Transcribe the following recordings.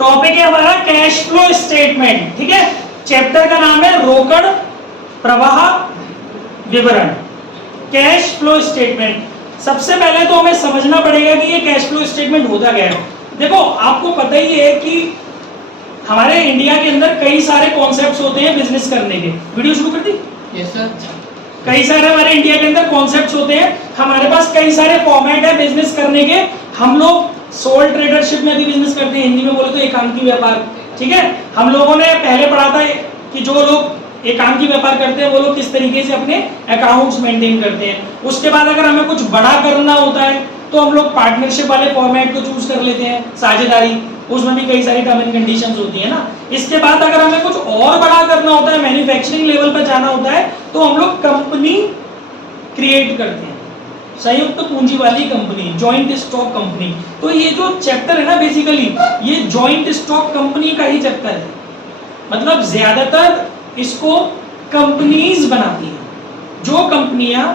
Topic है हमारा cash flow statement, ठीक है। चैप्टर का नाम है रोकड़ प्रवाह विवरण, कैश फ्लो स्टेटमेंट। सबसे पहले तो हमें समझना पड़ेगा कि ये कैश फ्लो स्टेटमेंट होता क्या है। देखो आपको पता ही है कि हमारे इंडिया के अंदर कई सारे कॉन्सेप्ट्स होते हैं बिजनेस करने के। वीडियो शुरू कर दी? Yes sir. कई सारे हमारे इंडिया के अंदर कॉन्सेप्ट्स होते हैं, हमारे पास कई सारे फॉर्मेट है बिजनेस करने के। हम लोग सोल ट्रेडरशिप में भी बिजनेस करते हैं, हिंदी में बोले तो एकांकी व्यापार, ठीक है। हम लोगों ने पहले पढ़ा था कि जो लोग एकांकी व्यापार करते हैं वो लोग किस तरीके से अपने अकाउंट्स मेंटेन करते हैं। उसके बाद अगर हमें कुछ बड़ा करना होता है तो हम लोग पार्टनरशिप वाले फॉर्मेट को चूज कर लेते हैं, साझेदारी, उसमें भी कई सारी टर्म एंड कंडीशंस होती है ना। इसके बाद अगर हमें कुछ और बड़ा करना होता है, मैन्युफैक्चरिंग लेवल पर जाना होता है, तो हम लोग कंपनी क्रिएट करते हैं, संयुक्त पूंजी वाली कंपनी, जॉइंट स्टॉक कंपनी। तो ये जो चैप्टर है ना बेसिकली ये जॉइंट स्टॉक कंपनी का ही चैप्टर है। मतलब ज्यादातर इसको कंपनीज बनाती हैं, जो कंपनियां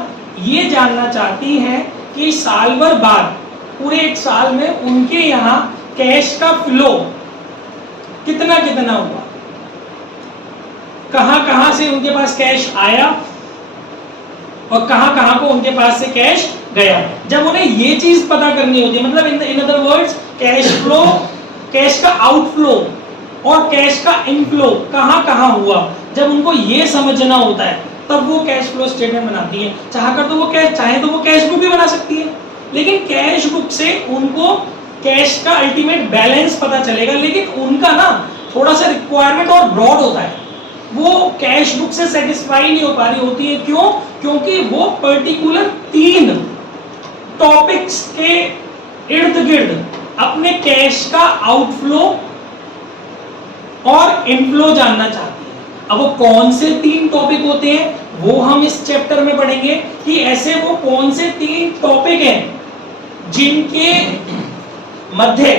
ये जानना चाहती हैं कि साल भर बाद पूरे एक साल में उनके यहाँ कैश का फ्लो कितना कितना हुआ, कहां कहां से उनके पास कैश आया और कहां कहां को उनके पास से कैश गया। जब उन्हें ये चीज पता करनी होती है, मतलब in other words cash flow, cash का आउटफ्लो और कैश का इनफ्लो कहां कहां हुआ, जब उनको ये समझना होता है तब वो कैश फ्लो स्टेटमेंट बनाती है। चाहे तो वो कैश बुक भी बना सकती है, लेकिन कैश बुक से उनको कैश का अल्टीमेट बैलेंस पता चलेगा, लेकिन उनका ना थोड़ा सा रिक्वायरमेंट और ब्रॉड होता है, वो कैश बुक से सेटिस्फाई नहीं हो पा रही होती है। क्यों? क्योंकि वो पर्टिकुलर 3 टॉपिक्स के इर्द गिर्द अपने कैश का आउटफ्लो और इनफ्लो जानना चाहती है। अब वो कौन से 3 टॉपिक होते हैं वो हम इस चैप्टर में पढ़ेंगे कि ऐसे वो कौन से 3 टॉपिक हैं जिनके मध्य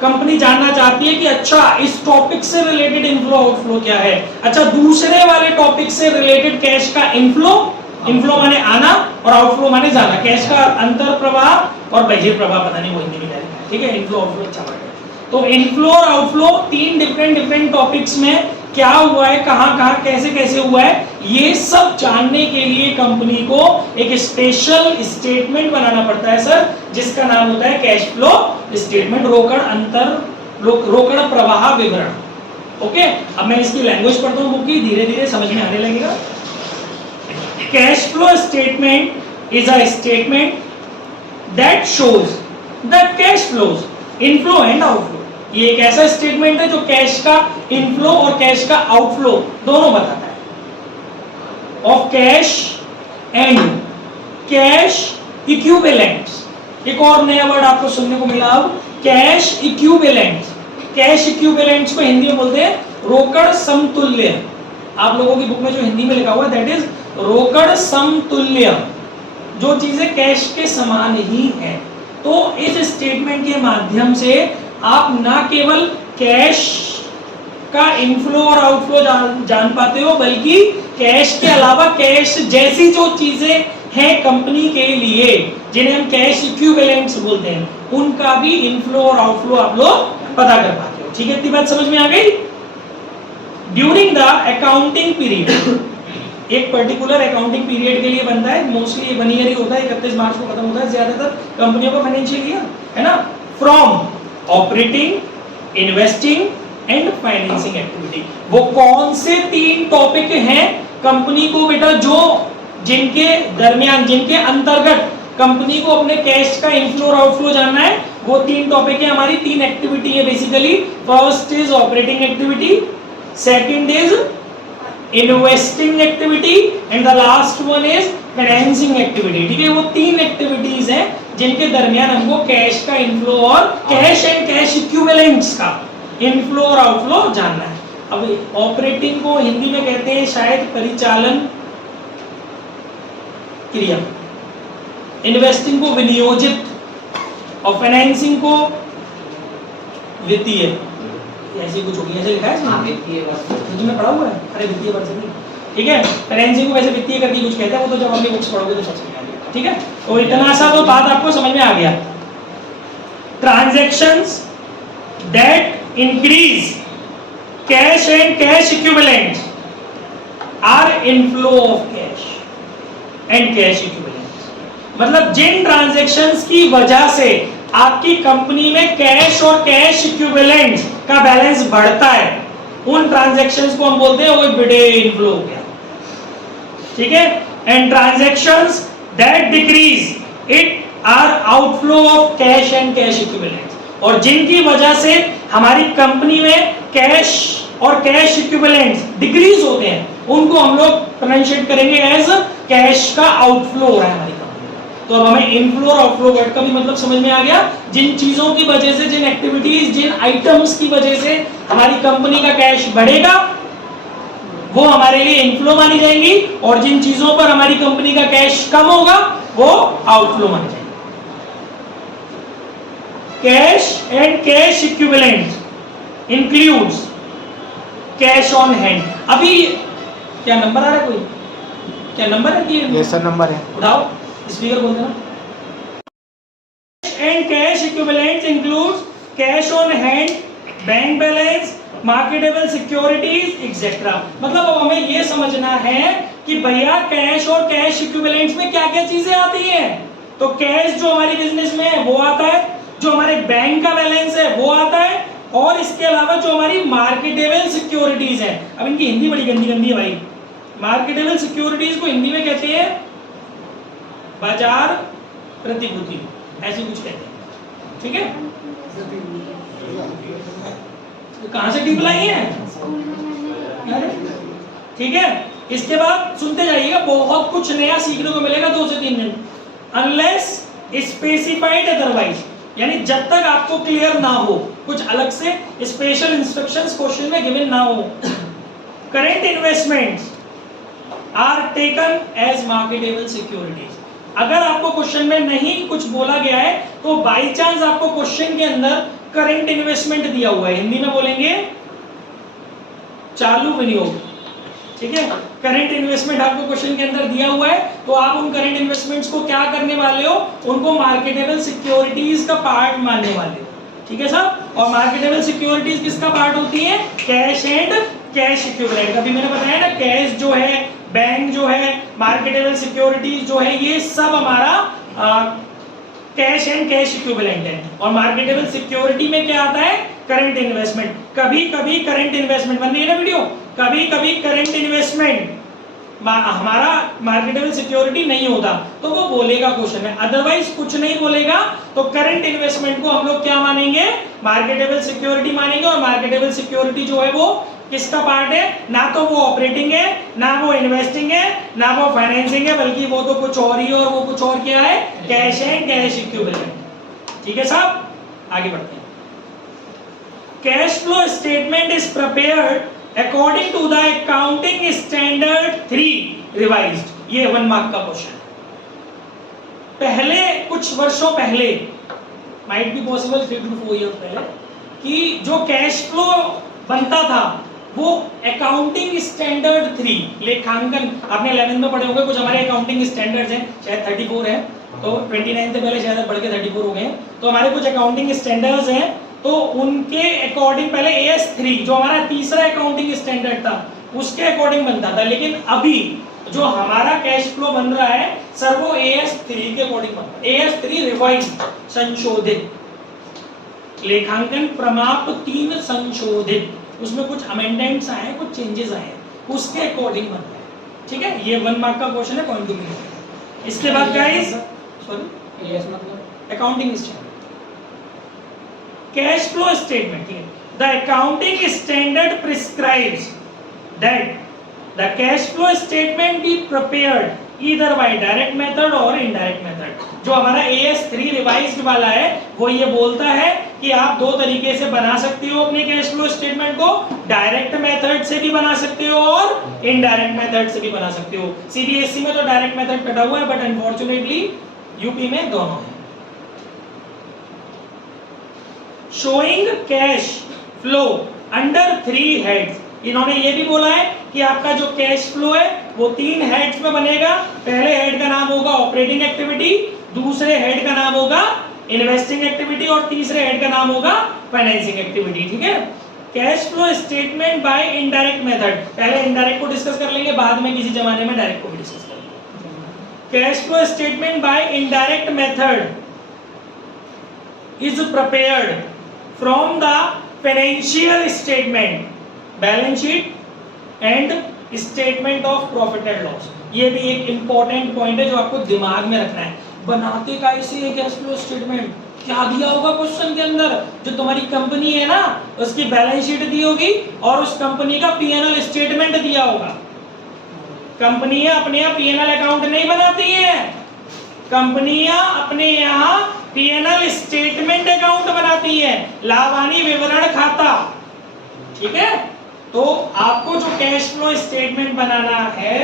कंपनी जानना चाहती है कि अच्छा इस टॉपिक से रिलेटेड इनफ्लो आउटफ्लो क्या है, अच्छा दूसरे वाले टॉपिक से रिलेटेड कैश का इनफ्लो, इनफ्लो माने आना और आउटफ्लो माने जाना, कैश का अंतर प्रवाह और बहिर् प्रवाह, पता नहीं वो हिंदी में क्या लिखा है, ठीक है। इनफ्लो आउटफ्लो अच्छा वर्ड है। तो इनफ्लो और आउटफ्लो 3 डिफरेंट टॉपिक्स में क्या हुआ है, कहां कहां कैसे कैसे हुआ है, ये सब जानने के लिए कंपनी को एक स्पेशल स्टेटमेंट बनाना पड़ता है सर, जिसका नाम होता है कैश फ्लो स्टेटमेंट, रोकड़ प्रवाह विवरण। ओके, अब मैं इसकी लैंग्वेज पढ़ता हूं बुक की, धीरे धीरे समझ में आने लगेगा। Cash flow statement is a statement that shows the cash flows inflow and outflow. ये एक ऐसा स्टेटमेंट है जो कैश का इनफ्लो और कैश का आउटफ्लो दोनों बताता है। Of cash and cash equivalents, एक और नया वर्ड आपको सुनने को मिला अब, कैश इक्विवेलेंट्स। कैश इक्विवेलेंट्स को हिंदी में बोलते हैं रोकड़ समतुल्य। आप लोगों की बुक में जो हिंदी में लिखा हुआ है दैट इज रोकड़ समतुल्य, जो चीजें कैश के समान ही हैं। तो इस स्टेटमेंट के माध्यम से आप ना केवल कैश का इनफ्लो और आउटफ्लो जान पाते हो, बल्कि कैश के अलावा कैश जैसी जो चीजें हैं कंपनी के लिए, जिन्हें हम कैश इक्विवेलेंट्स बोलते हैं, उनका भी इनफ्लो और आउटफ्लो आप लोग पता कर पाते हो। ठीक है, इतनी बात समझ में आ गई। ड्यूरिंग द अकाउंटिंग पीरियड, एक पर्टिकुलर अकाउंटिंग पीरियड के लिए बनता है, मोस्टली 1 ईयर ही होता है, 31 मार्च को खत्म होता है ज्यादातर कंपनियों का फाइनेंशियल ईयर, है ना। From operating, investing and financing activity, वो कौन से 3 टॉपिक हैं कंपनी को बेटा जो जिनके दरमियान, जिनके अंतर्गत कंपनी को अपने कैश का इनफ्लो और आउटफ्लो जानना है, वो 3 टॉपिक है हमारी, 3 एक्टिविटी है basically. First is operating activity, second is investing activity and the last one is financing activity. ठीक है, वो 3 एक्टिविटीज हैं जिनके दरमियान हमको कैश का इनफ्लो और कैश एंड कैश इक्विवेलेंट्स का इनफ्लो और आउटफ्लो जानना है। अब ऑपरेटिंग को हिंदी में कहते हैं शायद परिचालन क्रिया, इन्वेस्टिंग को विनियोजित और फाइनेंसिंग को वित्तीय, ऐसी कुछ होगी, ऐसे लिखा है वित्तीय वर्ष तुमने पढ़ा हुआ है। अरे वित्तीय वर्ष नहीं, ठीक है। फाइनेंसिंग को वैसे वित्तीय करके कुछ कहते हैं, वो तो जब अपनी बुक्स पढ़ोगे तो समझ में आ जाएगा। ठीक है, तो इतना सा तो बात आपको समझ में आ गया। Transactions that increase cash and cash equivalents are inflow of cash and cash equivalents। मतलब जिन ट्रांजैक्शंस की वजह से आपकी कंपनी में कैश और कैश इक्विवेलेंट्स का बैलेंस बढ़ता है, उन ट्रांजैक्शंस को हम बोलते हैं वो बिडे इनफ्लो हो गया, ठीक है। And transactions that decrease it are outflow of cash and cash equivalents. और जिनकी वजह से हमारी कंपनी में कैश और कैश इक्विवेलेंट्स डिक्रीज होते हैं, उनको हम लोग प्रोनाउंशिएट करेंगे एज कैश का आउटफ्लो हो रहा है हमारी कंपनी में। तो अब हमें इनफ्लो और आउटफ्लो वर्ड का भी मतलब समझ में आ गया। जिन चीजों की वजह से, जिन एक्टिविटीज, जिन आइटम्स की वजह से हमारी कंपनी का कैश बढ़ेगा वो हमारे लिए इनफ्लो मानी जाएंगी, और जिन चीजों पर हमारी कंपनी का कैश कम होगा वो आउटफ्लो मानी जाएंगी। Cash and cash equivalent includes cash on hand. अभी क्या नंबर आ रहा है, कोई क्या नंबर है? ये सर नंबर है, उठाओ स्पीकर बोल देना। And cash equivalents includes cash on hand, bank balance, marketable securities etcetera. मतलब अब हमें ये समझना है कि भैया कैश और कैश इक्विवेलेंट्स में क्या क्या चीजें आती हैं। तो कैश जो हमारी बिजनेस में है वो आता है, जो हमारे बैंक का बैलेंस है वो आता है, और इसके अलावा जो हमारी मार्केटेबल सिक्योरिटीज है। अब इनकी हिंदी बड़ी गंदी गंदी है भाई। मार्केटेबल सिक्योरिटीज को हिंदी में कहते हैं बाजार प्रतिभूति, ऐसे कुछ कहते हैं, ठीक है। तो कहां से टिप लाई है, ठीक है। इसके बाद सुनते जाइएगा, बहुत कुछ नया सीखने को मिलेगा 2 से 3 दिन। अनलेस स्पेसिफाइड अदरवाइज, यानी जब तक आपको क्लियर ना हो, कुछ अलग से स्पेशल इंस्ट्रक्शंस क्वेश्चन में गिवन ना हो। Current investments are taken as marketable securities. अगर आपको क्वेश्चन में नहीं कुछ बोला गया है तो बाई चांस आपको क्वेश्चन के अंदर करेंट इन्वेस्टमेंट दिया हुआ है, हिंदी में बोलेंगे चालू विनियोग, ठीक है। करंट इन्वेस्टमेंट आपको क्वेश्चन के अंदर दिया हुआ है, तो आप उन करंट इन्वेस्टमेंट्स को क्या करने वाले हो, उनको मार्केटेबल सिक्योरिटीज का पार्ट मानने वाले हो, ठीक है साहब। और मार्केटेबल सिक्योरिटीज किसका पार्ट होती है? Cash and cash equivalent. अभी मैंने बताया ना, कैश जो है, बैंक जो है, मार्केटेबल सिक्योरिटीज जो है, ये सब हमारा कैश एंड कैश इक्विवेलेंट है। और मार्केटेबल सिक्योरिटी में क्या आता है? Current investment. कभी कभी करंट इन्वेस्टमेंट बन रही है ना वीडियो, कभी कभी करंट इन्वेस्टमेंट हमारा मार्केटेबल सिक्योरिटी नहीं होता तो वो बोलेगा क्वेश्चन में, अदरवाइज कुछ नहीं बोलेगा। तो करंट इन्वेस्टमेंट को हम लोग क्या मानेंगे? मार्केटेबल सिक्योरिटी मानेंगे। और मार्केटेबल सिक्योरिटी जो है वो किसका पार्ट है? ना तो वो ऑपरेटिंग है, ना वो इन्वेस्टिंग है, ना वो फाइनेंसिंग है, बल्कि वो तो कुछ और ही है। और वो कुछ और क्या है? कैश एंड कैश इक्विवेलेंट, ठीक है साहब। आगे बढ़ते हैं। Cash flow statement is prepared according to the accounting standard 3 revised. ये 1 मार्क का क्वेश्चन है। पहले कुछ वर्षों पहले, might be possible 3 to 4 year पहले, कि जो कैश फ्लो बनता था वो अकाउंटिंग स्टैंडर्ड 3 लेखांकन, आपने 11th में पढ़े होंगे, कुछ हमारे अकाउंटिंग स्टैंडर्ड्स हैं, शायद 34 है, तो 29 से पहले शायद बढ़ के 34 हो गए हैं। तो हमारे कुछ अकाउंटिंग स्टैंडर्ड्स हैं, तो उनके अकॉर्डिंग पहले AS3 जो हमारा तीसरा अकाउंटिंग स्टैंडर्ड था उसके अकॉर्डिंग बनता था। लेकिन अभी जो हमारा कैश फ्लो बन रहा है सर, वो AS3 के अकॉर्डिंग बनता है। AS3 रिवाइज्ड, संशोधित, लेखांकन प्रमाप 3 संशोधित, उसमें कुछ अमेंडमेंट्स आए, कुछ चेंजेस आए, उसके अकॉर्डिंग बनता है, ठीक है। ये 1 मार्क का क्वेश्चन है, पॉइंट 2। इसके बाद गाइस, सॉरी, AS मतलब accounting standard, cash flow statement, ठीक है। The accounting standard prescribes that the cash flow statement be prepared either by direct method और इनडायरेक्ट मेथड। जो हमारा AS3 रिवाइज्ड वाला है वो ये बोलता है कि आप 2 तरीके से बना सकते हो अपने कैश फ्लो स्टेटमेंट को, डायरेक्ट मेथड से भी बना सकते हो और इनडायरेक्ट मेथड से भी बना सकते हो। CBSE में तो डायरेक्ट मेथड कटा हुआ है, बट अनफॉर्चुनेटली यूपी में दोनों है। Showing cash flow under 3 heads, इन्होंने ये भी बोला है कि आपका जो कैश फ्लो है वो 3 हेड्स में बनेगा। पहले हेड का नाम होगा ऑपरेटिंग एक्टिविटी, दूसरे हेड का नाम होगा इन्वेस्टिंग एक्टिविटी, और तीसरे हेड का नाम होगा फाइनेंसिंग एक्टिविटी, ठीक है। Cash flow statement by indirect method, पहले इनडायरेक्ट को डिस्कस कर लेंगे, बाद में किसी जमाने में डायरेक्ट को भी डिस्कस करेंगे। Cash flow statement by indirect method is prepared from the financial statement, balance sheet and statement of profit and loss. ये भी एक इंपॉर्टेंट पॉइंट है जो आपको दिमाग में रखना है। बनाते कैसे है कैश फ्लो स्टेटमेंट, क्या दिया होगा क्वेश्चन के अंदर, जो तुम्हारी कंपनी है ना उसकी बैलेंस शीट दी होगी और उस कंपनी का पीएनएल स्टेटमेंट दिया होगा। कंपनियां अपने यहाँ पीएनएल अकाउंट नहीं बनाती हैं, कंपनियां अपने यहाँ पीएनएल स्टेटमेंट अकाउंट बनाती हैं, लाभानी विवरण खाता, ठीक है। तो आपको जो कैश फ्लो स्टेटमेंट बनाना है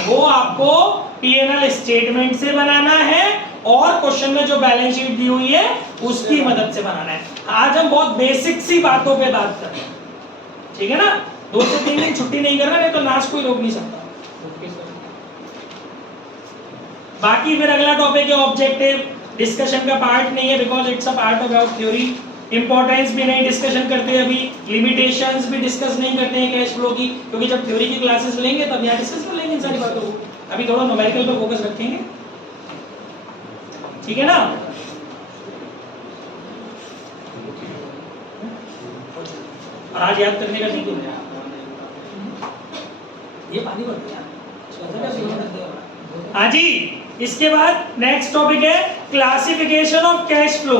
वो आपको पीएनएल स्टेटमेंट से बनाना है और क्वेश्चन में जो बैलेंस शीट दी हुई है उसकी मदद से बनाना है। आज हम बहुत बेसिक सी बातों पे बात कर रहे हैं, ठीक है ना। 2 से 3 दिन छुट्टी नहीं करना, नहीं तो नाच कोई रोक नहीं सकता। बाकी फिर अगला टॉपिक है ऑब्जेक्टिव, डिस्कशन का पार्ट नहीं है because it's a part of our theory. Importance भी नहीं डिस्कशन करते, अभी लिमिटेशंस भी डिस्कस नहीं करते हैं कैश फ्लो की, क्योंकि जब थ्योरी की क्लासेस लेंगे तब यहाँ डिस्कस कर लेंगे इन सारी बातों को। अभी थोड़ा न्यूमेरिकल पे फोकस रखेंगे, ठीक है ना। और आज याद करने का नहीं क्यों, ये पानी भर दिया। हाँ जी, इसके बाद नेक्स्ट टॉपिक है classification of cash flow.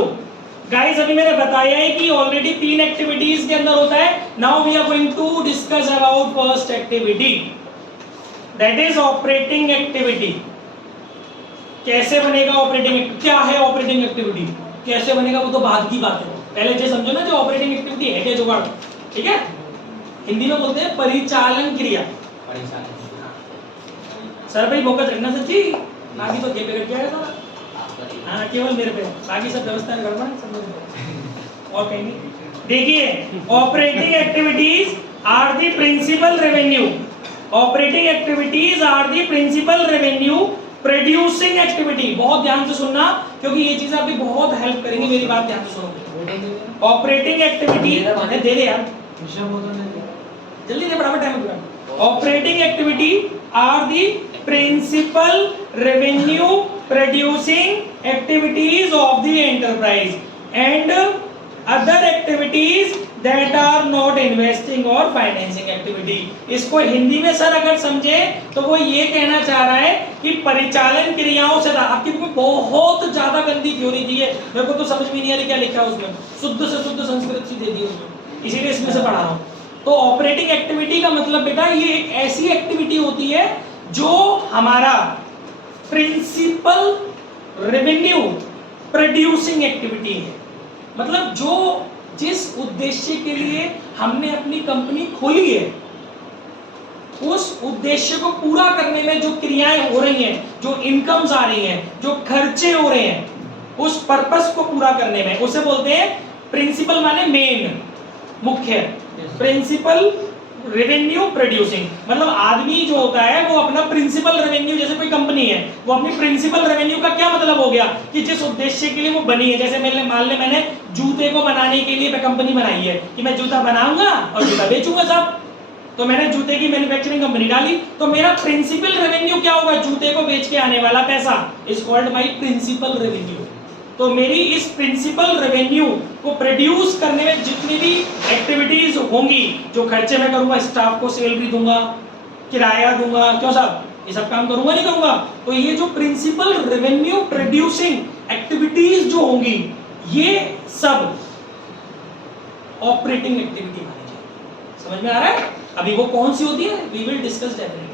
Guys अभी मैंने बताया है कि ऑलरेडी 3 एक्टिविटीज के अंदर होता है। Now we are going to discuss about first activity, that is operating activity. कैसे बनेगा ऑपरेटिंग, क्या है ऑपरेटिंग एक्टिविटी, कैसे बनेगा वो तो बाद की बात है। पहले ये समझो ना जो ऑपरेटिंग एक्टिविटी है क्या जुगाड़, ठीक है। हिंदी में बोलते हैं परिचालन क्रिया। सर भाई फोकस रखना सच्ची, बाकी तो खेपे कट जाएगा। हाँ केवल मेरे पे, बाकी सब व्यवस्था गड़बड़ है सब लोग और कहीं नहीं। देखिए operating activities are the principal revenue, operating activities are the principal revenue producing activity. बहुत ध्यान से सुनना क्योंकि ये चीजें आपकी बहुत हेल्प करेंगी, मेरी बात ध्यान से सुनो। ऑपरेटिंग एक्टिविटी दे दे यार, जल्दी दे, बराबर टाइम लगा। Operating activity are the principal revenue producing activities of the enterprise and other activities that are not investing or financing activity. इसको हिंदी में सर अगर समझे तो वो ये कहना चाह रहा है कि परिचालन क्रियाओं से, आपकी बुक में बहुत ज्यादा गंदी थ्योरी दी है, मेरे को तो समझ में नहीं आ रही क्या लिखा है उसमें, शुद्ध से शुद्ध संस्कृत सी दे दी उसमें, इसीलिए इसमें से पढ़ा रहा हूँ। तो ऑपरेटिंग एक्टिविटी का मतलब बेटा ये एक ऐसी एक्टिविटी होती है जो हमारा प्रिंसिपल रेवेन्यू प्रोड्यूसिंग एक्टिविटी है। मतलब जो जिस उद्देश्य के लिए हमने अपनी कंपनी खोली है उस उद्देश्य को पूरा करने में जो क्रियाएं हो रही हैं, जो इनकम्स आ रही हैं, जो खर्चे हो रहे हैं, उस पर्पस को पूरा करने में उसे बोलते हैं प्रिंसिपल, माने मेन, मुख्य, प्रिंसिपल रेवेन्यू प्रोड्यूसिंग। मतलब आदमी जो होता है वो अपना प्रिंसिपल रेवेन्यू, जैसे कोई कंपनी है वो अपनी प्रिंसिपल रेवेन्यू का क्या मतलब हो गया कि जिस उद्देश्य के लिए वो बनी है। जैसे मैंने जूते को बनाने के लिए कंपनी बनाई है कि मैं जूता बनाऊंगा और जूता बेचूंगा साहब, तो मैंने जूते की मैन्युफैक्चरिंग कंपनी डाली, तो मेरा प्रिंसिपल रेवेन्यू क्या होगा, जूते को बेच के आने वाला पैसा is called my principal revenue. तो मेरी इस प्रिंसिपल रेवेन्यू को प्रोड्यूस करने में जितनी भी एक्टिविटीज होंगी, जो खर्चे मैं करूंगा, स्टाफ को सैलरी दूंगा, किराया दूंगा, क्यों साहब, ये सब काम करूंगा नहीं करूंगा, तो ये जो प्रिंसिपल रेवेन्यू प्रोड्यूसिंग एक्टिविटीज जो होंगी ये सब ऑपरेटिंग एक्टिविटी मानी जाएगी। समझ में आ रहा है? अभी वो कौन सी होती है, we will discuss definitely.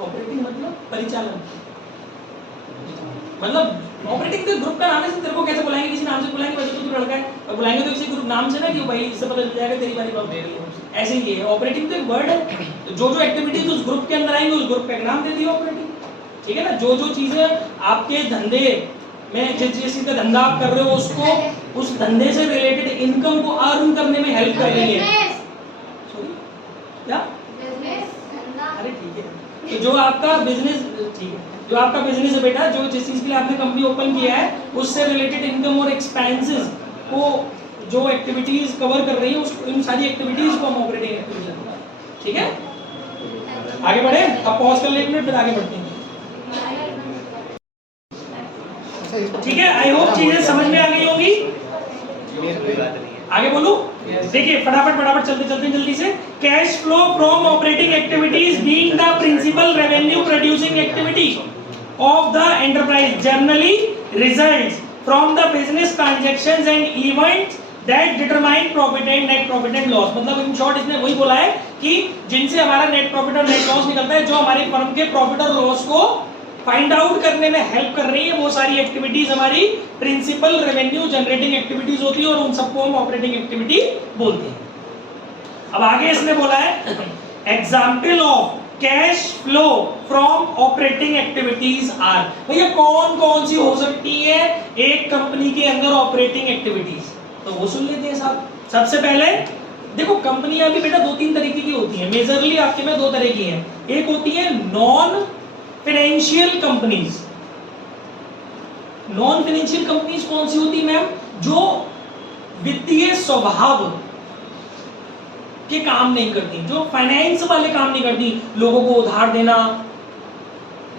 Operating मतलब परिचालन, मतलब ऑपरेटिंग तो ग्रुप का नाम है, तेरे को कैसे बुलाएंगे, किसी नाम से बुलाएंगे, वैसे तो तू लड़का है और बुलाएंगे तो किसी ग्रुप नाम से ना कि भाई इससे पता चल जाएगा तेरी बारी कब दे रही है। ऐसे ही है ऑपरेटिंग, तो एक वर्ड है, जो जो एक्टिविटीज उस ग्रुप के अंदर आएंगे उस ग्रुप का एक नाम दे दिया ऑपरेटिंग, ठीक है ना। जो जो चीजें आपके धंधे में, जिस चीज का धंधा आप कर रहे हो उसको, उस धंधे से रिलेटेड इनकम को अर्न करने में हेल्प कर रही है। सॉरी क्या, अरे ठीक है, तो जो आपका बिजनेस, ठीक है, जो आपका बिजनेस है बेटा, जो जिस चीज के लिए आपने कंपनी ओपन किया है उससे रिलेटेड इनकम और एक्सपेंसेस को जो एक्टिविटीज कवर कर रही है उस इन सारी एक्टिविटीज को हम ऑपरेटिंग एक्टिविटीज बोलते हैं। ठीक है, आगे बढ़े। अब पॉज कर ले एक मिनट, फिर आगे बढ़ते हैं। ठीक है, आई होप चीजें समझ में आ गई होगी। आगे बोलूं, देखिए फटाफट चलते चलते जल्दी से। Cash flow from operating activities being the principal revenue producing activity of the enterprise generally results from the business transactions and events that determine profit and net profit and loss. मतलब इन शॉर्ट इसने वही बोला है कि जिनसे हमारा net profit और net loss निकलता है, जो हमारी फर्म के प्रॉफिट और लॉस को फाइंड आउट करने में हेल्प कर रही है, वो सारी एक्टिविटीज हमारी प्रिंसिपल रेवेन्यू जनरेटिंग एक्टिविटीज होती है और उन सबको हम ऑपरेटिंग एक्टिविटी बोलते हैं। अब आगे इसने बोला है example of cash flow from operating activities are. भैया कौन कौन सी हो सकती है एक कंपनी के अंदर ऑपरेटिंग एक्टिविटीज, तो वो सुन लेते हैं साहब। सबसे पहले देखो, कंपनियां भी बेटा दो तीन तरीके की होती हैं, मेजरली आपके में दो तरह की हैं। एक होती है non financial companies. Non financial companies कौन सी होती है मैम? जो वित्तीय स्वभाव के काम नहीं करती, जो फाइनेंस वाले काम नहीं करती, लोगों को उधार देना,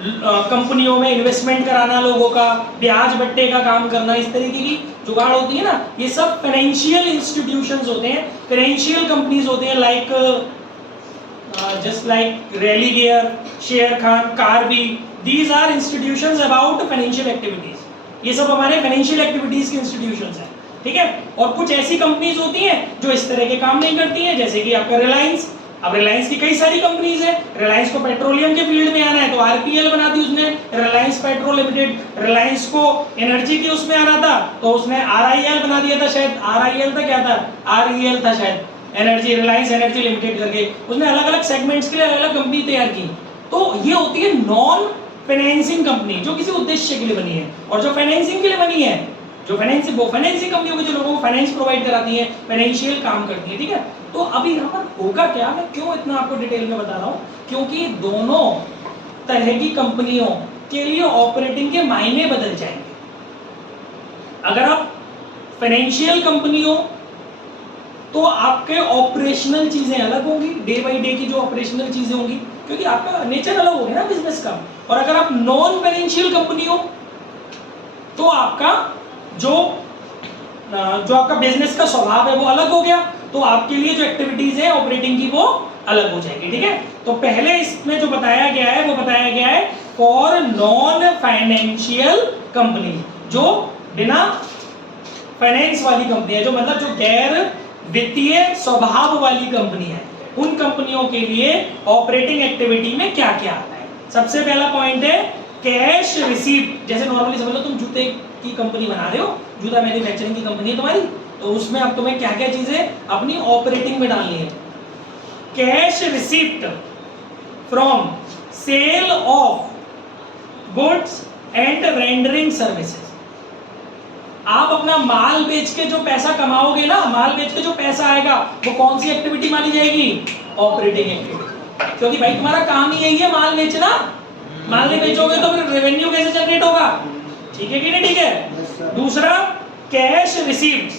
कंपनियों में इन्वेस्टमेंट कराना, लोगों का ब्याज बट्टे का काम करना, इस तरीके की जुगाड़ होती है ना, ये सब फाइनेंशियल इंस्टीट्यूशंस होते हैं, फाइनेंशियल कंपनीज होते हैं। Like just like Religare, Sher Khan, Carby, these are institutions about financial activities. ये सब हमारे फाइनेंशियल एक्टिविटीज के इंस्टीट्यूशंस हैं, ठीक है। और कुछ ऐसी कंपनीज होती हैं जो इस तरह के काम नहीं करती हैं, जैसे कि आपका रिलायंस। अब रिलायंस की कई सारी कंपनीज है, रिलायंस को पेट्रोलियम के फील्ड में आना है तो आरपीएल बना दी उसने, रिलायंस पेट्रोल लिमिटेड। रिलायंस को एनर्जी के उसमें आना था तो उसने आरआईएल बना दिया था, शायद आरआईएल था, क्या था, आरईएल था शायद, एनर्जी, रिलायंस एनर्जी लिमिटेड करके उसने अलग अलग सेगमेंट्स के लिए अलग अलग कंपनी तैयार की। तो ये होती है नॉन फाइनेंसिंग कंपनी, जो किसी उद्देश्य के लिए बनी है। और जो फाइनेंसिंग के लिए बनी है, जो फाइनेंसिंग कंपनी होगी, जो लोगों को फाइनेंस प्रोवाइड कराती है, फाइनेंशियल काम करती है, ठीक है। तो अभी यहाँ पर होगा क्या, मैं क्यों इतना आपको डिटेल में बता रहा हूँ, क्योंकि दोनों तरह की कंपनियों के लिए ऑपरेटिंग के मायने बदल जाएंगे। अगर आप फाइनेंशियल कंपनी हो तो आपके ऑपरेशनल चीजें अलग होंगी, डे बाय डे की जो ऑपरेशनल चीजें होंगी, क्योंकि आपका नेचर अलग होगा ना बिजनेस का। और अगर आप नॉन फाइनेंशियल कंपनी हो तो आपका जो आपका बिजनेस का स्वभाव है वो अलग हो गया, तो आपके लिए जो एक्टिविटीज है ऑपरेटिंग की वो अलग हो जाएगी, ठीक है। तो पहले इसमें जो बताया गया है वो बताया गया है फॉर नॉन फाइनेंशियल कंपनी, जो बिना फाइनेंस वाली कंपनी है, जो मतलब जो गैर वित्तीय स्वभाव वाली कंपनी है, उन कंपनियों के लिए ऑपरेटिंग एक्टिविटी में क्या क्या आता है। सबसे पहला पॉइंट है कैश रिसीप्ट। जैसे नॉर्मली समझ लो तुम जूते की कंपनी बना रहे हो, जूता मैन्युफैक्चरिंग की कंपनी है तुम्हारी, तो उसमें अब तुम्हें क्या क्या चीजें अपनी ऑपरेटिंग में डालनी है। Cash receipt from sale of goods and rendering services. आप अपना माल बेच के जो पैसा कमाओगे ना, माल बेच के जो पैसा आएगा वो कौन सी एक्टिविटी मानी जाएगी? Operating activity. क्योंकि भाई तुम्हारा काम ही यही है माल बेचना, माल नहीं बेचोगे तो फिर रेवेन्यू कैसे जनरेट होगा? ठीक है कि नहीं? ठीक है। दूसरा cash received,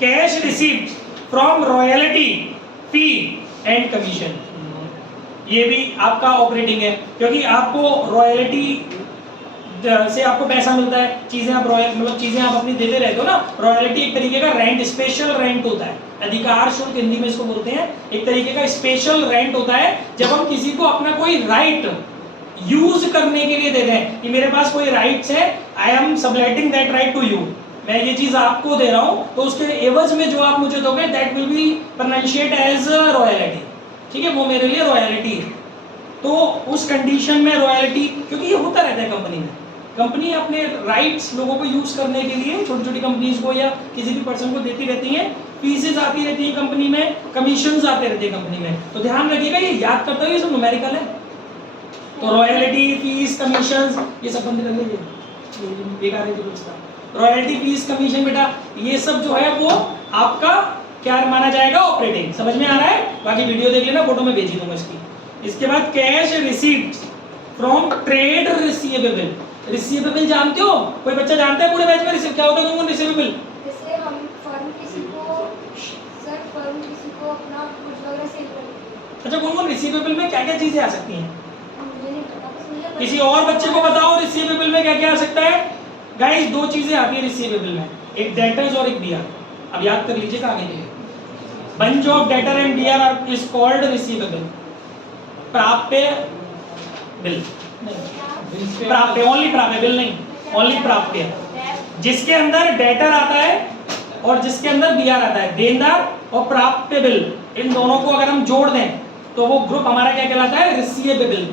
cash received from royalty, fee and commission. ये भी आपका ऑपरेटिंग है, क्योंकि आपको रॉयल्टी से आपको पैसा मिलता है, चीजें आप मतलब चीजें आप अपनी देते रहते हो ना। रॉयल्टी एक तरीके का रेंट, स्पेशल रेंट होता है, अधिकार शुल्क हिंदी में इसको बोलते हैं। एक तरीके का स्पेशल रेंट होता है जब हम किसी को अपना कोई राइट यूज करने के लिए देते हैं कि मेरे पास कोई राइट्स है, I am subletting that right to you, मैं ये चीज आपको दे रहा हूं, तो उसके एवज में जो आप मुझे दोगे that will be pronunciate as royalty, ठीक है, वो मेरे लिए रॉयल्टी है। तो उस कंडीशन में रॉयल्टी, क्योंकि ये होता रहता है कंपनी में, कंपनी अपने राइट्स लोगों को यूज करने के लिए छोटी छोटी कंपनीज को या किसी भी पर्सन को देती रहती है, फीसेस आती रहती है कंपनी में, कमीशंस आते रहते हैं कंपनी में। तो ध्यान रखिएगा, ये याद करते हुए ये सब न्यूमेरिकल है, तो रॉयल्टी, फीस, कमीशंस ये सब बंद कर लीजिए, बेकार है जो पूछता। रॉयल्टी, फीस, कमीशन बेटा ये सब जो है वो आपका क्या माना जाएगा? ऑपरेटिंग। समझ में आ रहा है? बाकी वीडियो देख लेना, फोटो में भेजी दूंगा इसकी। इसके बाद cash receipt from trade receivable. Receivable जानते हो? कोई बच्चा जानता है पूरे बैच में रिसीव क्या होता है? कौन रिसीवेबल? जैसे हम फर्म किसी को अपना गुड्स वगैरह सेल करते हैं। अच्छा, कौन रिसीवेबल में क्या क्या चीजें आ सकती हैं? मुझे नहीं पता, बस मुझे किसी और बच्चे को बताओ रिसीवेबल में क्या क्या आ सकता है। गाइस दो चीजें आती है रिसीवेबल में, एक डेटर्स और एक बीआर। अब याद कर लीजिएगा आगे के लिए। Bunch of debtor and BR is called receivable. प्राप्य बिल नहीं, प्राप्य ओनली प्राप्य बिल नहीं, ओनली प्राप्य। जिसके अंदर डेटर आता है और जिसके अंदर बीआर आता है, देनदार और प्राप्य बिल, इन दोनों को अगर हम जोड़ दें तो वो ग्रुप हमारा क्या कहलाता है? रिसीवेबल।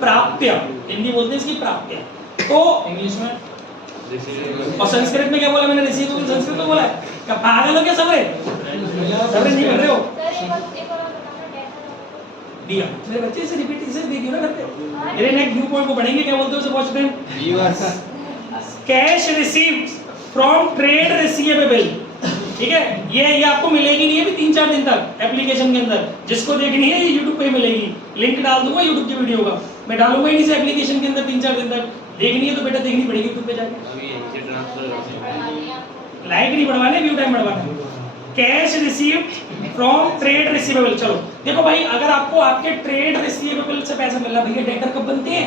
प्राप्य, हिंदी बोलते हैं इसकी प्राप्य। तो इंग्लिश में और संस्कृत में क्या बोला मैंने? रिसीवेबल संस्कृत में बोला है। क्या पागल हो क्या सबरे? सबरे नहीं कर रहे हो? दिया मेरे बच्चे इसे रिपीट इसे देखियो ना करते। मेरे नेक्स्ट व्यू पॉइंट को पढ़ेंगे, क्या बोलते हो उसे वॉच दें। Cash received from trade receivable, ठीक है। ये आपको मिलेगी नहीं है भी 3-4 दिन तक एप्लीकेशन के अंदर। जिसको देखनी है ये YouTube पे ही मिलेगी, लिंक डाल दूंगा YouTube की वीडियो का। मैं डालूंगा ही नहीं से एप्लीकेशन के अंदर 3-4 दिन तक। देखनी है तो बेटा देखनी पड़ेगी YouTube पे जाके। लाइक नहीं बढ़वाने, व्यू टाइम बढ़वाना। Cash received from trade receivable. चलो देखो भाई, अगर आपको आपके ट्रेड रिसीवेबल से पैसा मिल रहा है, भैया डेटर कब बनते हैं?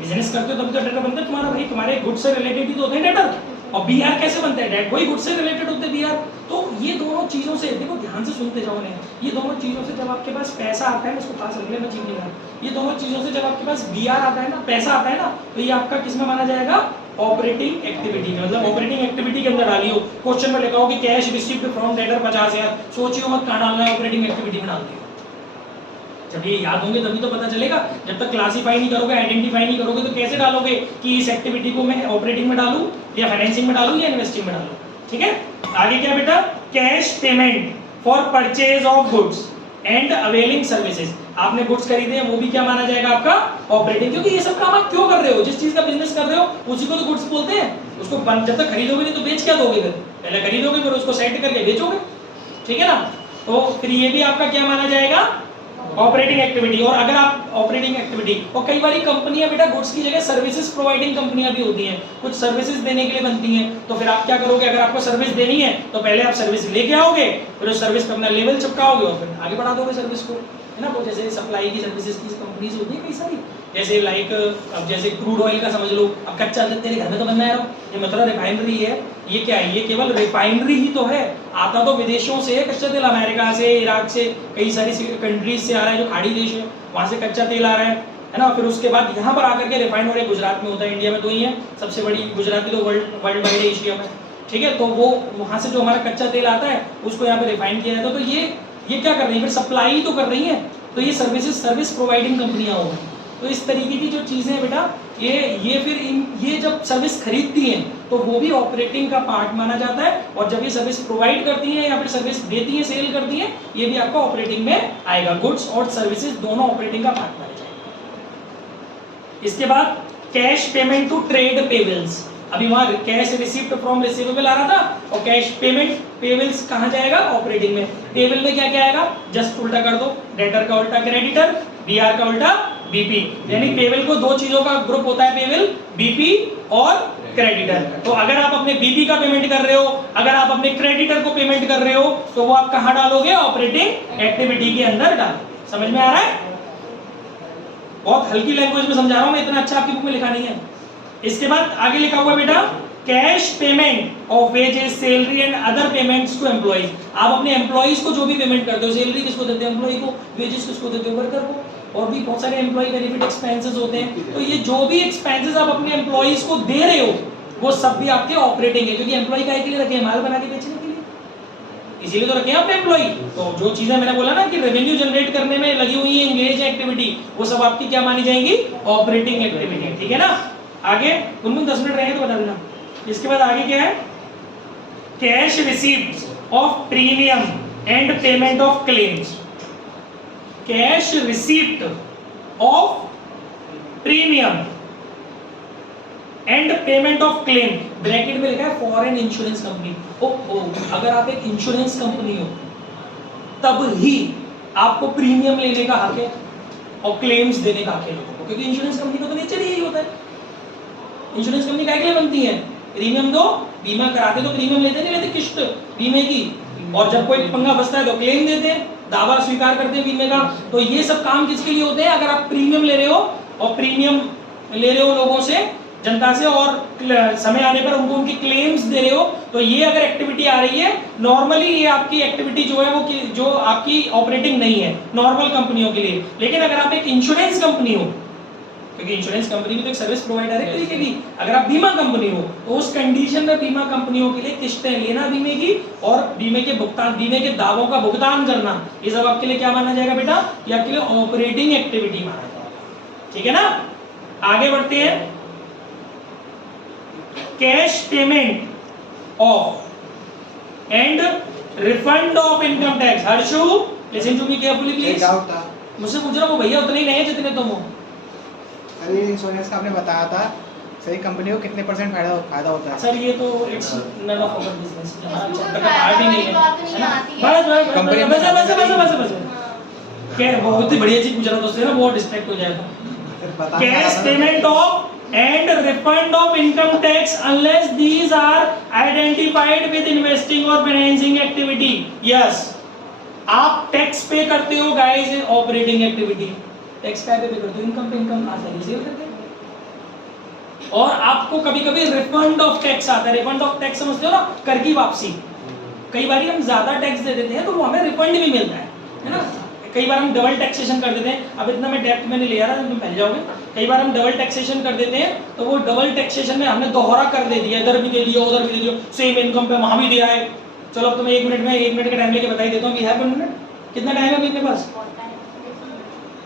बिजनेस करते हो तभी तो डेटर बनता है तुम्हारा भाई। तुम्हारे गुड से रिलेटेड ही तो होते हैं डेटर। और बीआर कैसे बनता है? डेट वही गुड से रिलेटेड होते हैं बीआर। तो ये दोनों चीजों से देखो, ध्यान से सुनते जाओ ने। ये दोनों चीजों से जब आपके पास पैसा आता है ना, उसको पास रख ले, मैं चीज नहीं रहा। ये दोनों चीजों से जब आपके पास बीआर आता है ना, पैसा आता है ना, तो ये आपका किस में माना जाएगा? ऑपरेटिंग एक्टिविटी में। मतलब ऑपरेटिंग एक्टिविटी के अंदर डालियो। क्वेश्चन में लिखा हो कि कैश रिसीव्ड फ्रॉम डेटर 50,000, सोचियो मत कहां डालना है, ऑपरेटिंग एक्टिविटी में डाल दियो। जब ये याद होंगे तभी तो पता चलेगा। जब तक क्लासिफाई नहीं करोगे, आइडेंटिफाई नहीं करोगे, तो कैसे डालोगे कि इस एक्टिविटी को मैं ऑपरेटिंग में डालूं या फाइनेंसिंग में डालूं या इन्वेस्टिंग में डालूं? ठीक है। आगे क्या बेटा? Cash payment for purchase of goods and availing services. आपने गुड्स खरीदे हैं, वो भी क्या माना जाएगा आपका? ऑपरेटिंग। क्योंकि ये सब काम आप क्यों कर रहे हो? जिस चीज का बिजनेस कर रहे हो उसी को तो गुड्स बोलते हैं। उसको जब तक खरीदोगे नहीं तो बेच क्या दोगे? फिर पहले खरीदोगे फिर उसको सेट करके बेचोगे, ठीक है ना। तो फिर ये भी आपका क्या माना जाएगा? Operating activity. और अगर आप ऑपरेटिंग एक्टिविटी, और कई बार कंपनियां बेटा गुड्स की जगह सर्विसेज प्रोवाइडिंग कंपनियां भी होती हैं, कुछ सर्विसेज देने के लिए बनती हैं। तो फिर आप क्या करोगे? अगर आपको सर्विस देनी है तो पहले आप सर्विस लेके आओगे, फिर उस सर्विस पे अपना लेवल चिपकाओगे और फिर आगे बढ़ा दोगे सर्विस को, है ना। वो जैसे सप्लाई की सर्विसेज की कंपनीज होती है कई सारी, जैसे लाइक अब जैसे क्रूड ऑयल का समझ लो। अब कच्चा तेल तेरे घर में तो बनना है, ये मतलब रिफाइनरी है। ये क्या है? ये केवल रिफाइनरी ही तो है। आता तो विदेशों से है कच्चा तेल, अमेरिका से, इराक से, कई सारी कंट्रीज से आ रहा है, जो खाड़ी देश है वहां से कच्चा तेल आ रहा है ना। फिर उसके बाद यहाँ पर आकर के रिफाइन हो रहा है। गुजरात में होता है, इंडिया में तो ही है सबसे बड़ी गुजराती तो वर्ल्ड वाइड एशिया में, ठीक है। तो वो वहां से जो हमारा कच्चा तेल आता है उसको यहाँ पे रिफाइन किया जाता है। तो ये क्या कर रही है? फिर सप्लाई ही तो कर रही है। तो ये सर्विस प्रोवाइडिंग कंपनियां हो गई। तो इस तरीके की जो चीजें हैं बेटा, ये फिर ये जब सर्विस खरीदती हैं तो वो भी ऑपरेटिंग का पार्ट माना जाता है। और जब ये सर्विस प्रोवाइड करती हैं या फिर सर्विस देती हैं, सेल करती हैं, ये भी आपका ऑपरेटिंग में आएगा। गुड्स और सर्विसेज दोनों ऑपरेटिंग का पार्ट माने जाएंगे। इसके बाद cash payment to trade payables. अभी वहां कैश रिसीव्ड फ्रॉम रिसीवेबल आ रहा था, और कैश पेमेंट पेबल्स कहां जाएगा? ऑपरेटिंग में। पेबल में क्या क्या आएगा? जस्ट उल्टा कर दो। डेटर का उल्टा क्रेडिटर, बीआर का उल्टा बीपी। यानी पेबल को दो चीजों का ग्रुप होता है पेबल, बीपी और क्रेडिटर। तो अगर आप अपने बीपी का पेमेंट कर रहे हो, अगर आप अपने क्रेडिटर को पेमेंट कर रहे हो, तो वो आप कहां डालोगे? ऑपरेटिंग एक्टिविटी के अंदर डालोगे। समझ में आ रहा है? बहुत हल्की लैंग्वेज में समझा रहा हूं मैं, इतना अच्छा आपकी बुक में लिखा नहीं है। इसके बाद आगे लिखा हुआ बेटा cash payment of wages, salary and other payments to employees. आप अपने एम्प्लॉइज को जो भी पेमेंट करते हो, सैलरी किसको देते हो? एम्प्लॉय को। वेजेस किसको देते हो? वर्कर को। और भी बहुत सारे एम्प्लॉय बेनिफिट एक्सपेंसेस होते हैं। तो ये जो भी एक्सपेंसेस आप अपने एम्प्लॉइज को दे रहे हो वो सब भी आपके ऑपरेटिंग है। क्योंकि एम्प्लॉय का के लिए रखे हैं? माल बना के बेचने के लिए, इसीलिए तो रखे हैं अपने एम्प्लॉय। तो जो चीजें मैंने बोला ना कि रेवेन्यू जनरेट करने में लगी हुई है, एंगेज एक्टिविटी, वो सब आपकी क्या मानी जाएंगी? ऑपरेटिंग एक्टिविटी, ठीक है ना। आगे उनमें 10 मिनट रहेंगे तो बता देना। इसके बाद आगे क्या है? Cash received of premium and payment of claims. Cash receipt of premium and payment of claim. Bracket में लिखा है फॉरेन इंश्योरेंस कंपनी। अगर आप एक इंश्योरेंस कंपनी हो तब ही आपको प्रीमियम लेने का हक है और क्लेम्स देने का हक है लोगों को। क्योंकि इंश्योरेंस कंपनी का तो नेचर यही होता है। इंश्योरेंस कंपनी काय के लिए बनती है? प्रीमियम दो, बीमा कराते तो प्रीमियम लेते नहीं लेते किस्त बीमे की, और जब कोई पंगा फंसता है तो क्लेम देते हैं, दावा स्वीकार करते हैं बीमे का। तो ये सब काम किसके लिए होते हैं? अगर आप प्रीमियम ले रहे हो और प्रीमियम ले रहे हो लोगों से, जनता से, और समय आने पर उनको उनके क्लेम्स दे रहे हो, तो ये अगर एक्टिविटी आ रही है, नॉर्मली ये आपकी एक्टिविटी जो है वो जो आपकी ऑपरेटिंग नहीं है नॉर्मल कंपनियों के लिए। लेकिन अगर आप एक इंश्योरेंस कंपनी हो, क्योंकि इंश्योरेंस कंपनी भी तो एक सर्विस प्रोवाइडर है तरीके की, अगर आप बीमा कंपनी हो तो उस कंडीशन में बीमा कंपनियों के लिए किस्तें लेना बीमे की, और बीमे के भुगतान, बीमे के दावों का भुगतान करना, ये सब आपके लिए क्या माना जाएगा बेटा? ये आपके लिए ऑपरेटिंग एक्टिविटी माना जाएगा। ठीक है ना? आगे बढ़ते हैं। Cash payment of and refund of income tax. Harshu listen to me carefully please. मुझसे पूछ रहा हूँ भैया उतने ही नहीं है जितने तुम हो। सर ये इंश्योरेंस का आपने बताया था, सही कंपनी को कितने % फायदा होता है? सर ये तो it's none of our business, हमारा चैप्टर का पार्ट ही नहीं है। बात नहीं है ना? आती है। बस क्या बहुत ही बढ़िया चीज पूछ रहा हूँ दोस्तों, ना बहुत डिस्ट्रैक्ट हो जाएगा। Cash payment of and refund of income tax unless these are identified with investing or financing activity. Yes, आप टैक्स पे करते हो guys in operating activity, tax pay करते हो, इनकम पे इनकम कहां से रिसीव करते हैं। और आपको कभी कभी रिफंड ऑफ टैक्स आता है। रिफंड ऑफ टैक्स समझते हो ना? कर की वापसी। कई बार हम ज्यादा टैक्स दे देते हैं तो वो हमें रिफंड भी मिलता है ना? कई बार हम डबल टैक्सेशन कर देते हैं। अब इतना मैं डेप्थ में नहीं ले रहा, तुम पहले जाओगे। कई बार हम डबल टैक्सेशन कर देते हैं, तो वो डबल टैक्सेशन में हमने दोहरा कर दे दिया, इधर भी दे दिया उधर भी दे दिया, सेम इनकम पे वहां भी दिया है। चलो अब तुम्हें 1 मिनट में 1 मिनट का टाइम लेके बता ही देता हूँ। We have 1 minute. कितना टाइम है अभी अपने पास?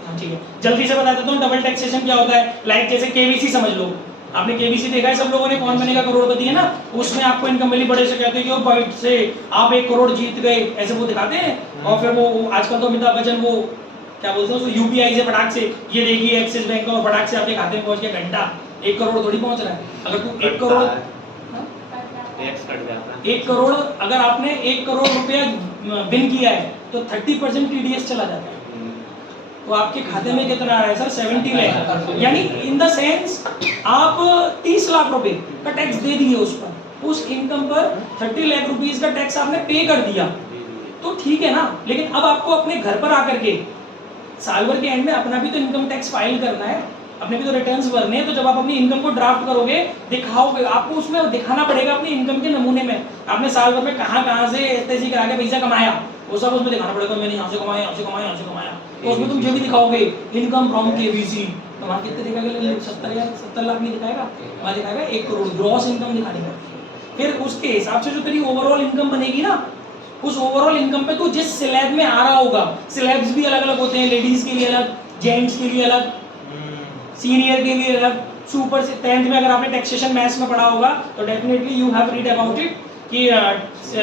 हाँ ठीक है, जल्दी से बता देता हूँ डबल टैक्सेशन क्या होता है। लाइक जैसे केवीसी समझ लो, आपने केवीसी देखा है सब लोगों ने, कौन बनेगा करोड़पति, है ना? उसमें आपको इनकम मिली, बड़े से कहते हैं कि वो बाइट से आप 1 करोड़ जीत गए, ऐसे वो दिखाते हैं। और फिर वो आजकल तो अमिताभ बच्चन वो क्या बोलते हैं उसको, यूपीआई से फटाक से, ये देखिए एक्सिस बैंक का, और फटाक से आपके खाते में पहुंच गया घंटा। 1 करोड़ थोड़ी पहुंच रहा है। अगर तू 1 करोड़ एक करोड़ अगर आपने 1 करोड़ रुपया बिन किया है तो 30% टीडीएस चला जाता है। तो आपके खाते में कितना आ रहा है सर? 70 लाख। यानी इन द सेंस आप 30 लाख रुपए का टैक्स दे दिए उस पर, उस इनकम पर 30 लाख रुपीस का टैक्स आपने पे कर दिया। तो ठीक है ना? लेकिन अब आपको अपने घर पर आकर के साल भर के एंड में अपना भी तो इनकम टैक्स फाइल करना है, अपने भी तो रिटर्न्स भरने हैं। तो जब आप अपनी इनकम को ड्राफ्ट करोगे, दिखाओगे, आपको उसमें दिखाना पड़ेगा अपनी इनकम के नमूने में, आपने साल भर में कहाँ से एसटीसी करा के पैसा कमाया, वो सब उसमें दिखाना पड़ेगा। मैंने यहाँ से कमाया, यहाँ से कमाया, यहाँ से कमाया। तो उसमें तुम जो भी दिखाओगे इनकम फ्रॉम केवीसी, तो वहाँ कितने दिखाएगा? 70 लाख नहीं दिखाएगा, वहाँ दिखाएगा 1 करोड़ ग्रॉस इनकम दिखानी पड़ती है। फिर उसके हिसाब से जो तेरी ओवरऑल इनकम बनेगी ना, उस ओवरऑल इनकम पे तो जिस स्लैब में आ रहा होगा, स्लैब्स भी अलग अलग होते हैं, लेडीज के लिए अलग, जेंट्स के लिए अलग, सीनियर के लिए अलग, सुपर से 10th में अगर आपने टैक्सेशन मैथ्स में पढ़ा होगा तो definitely you have read about it कि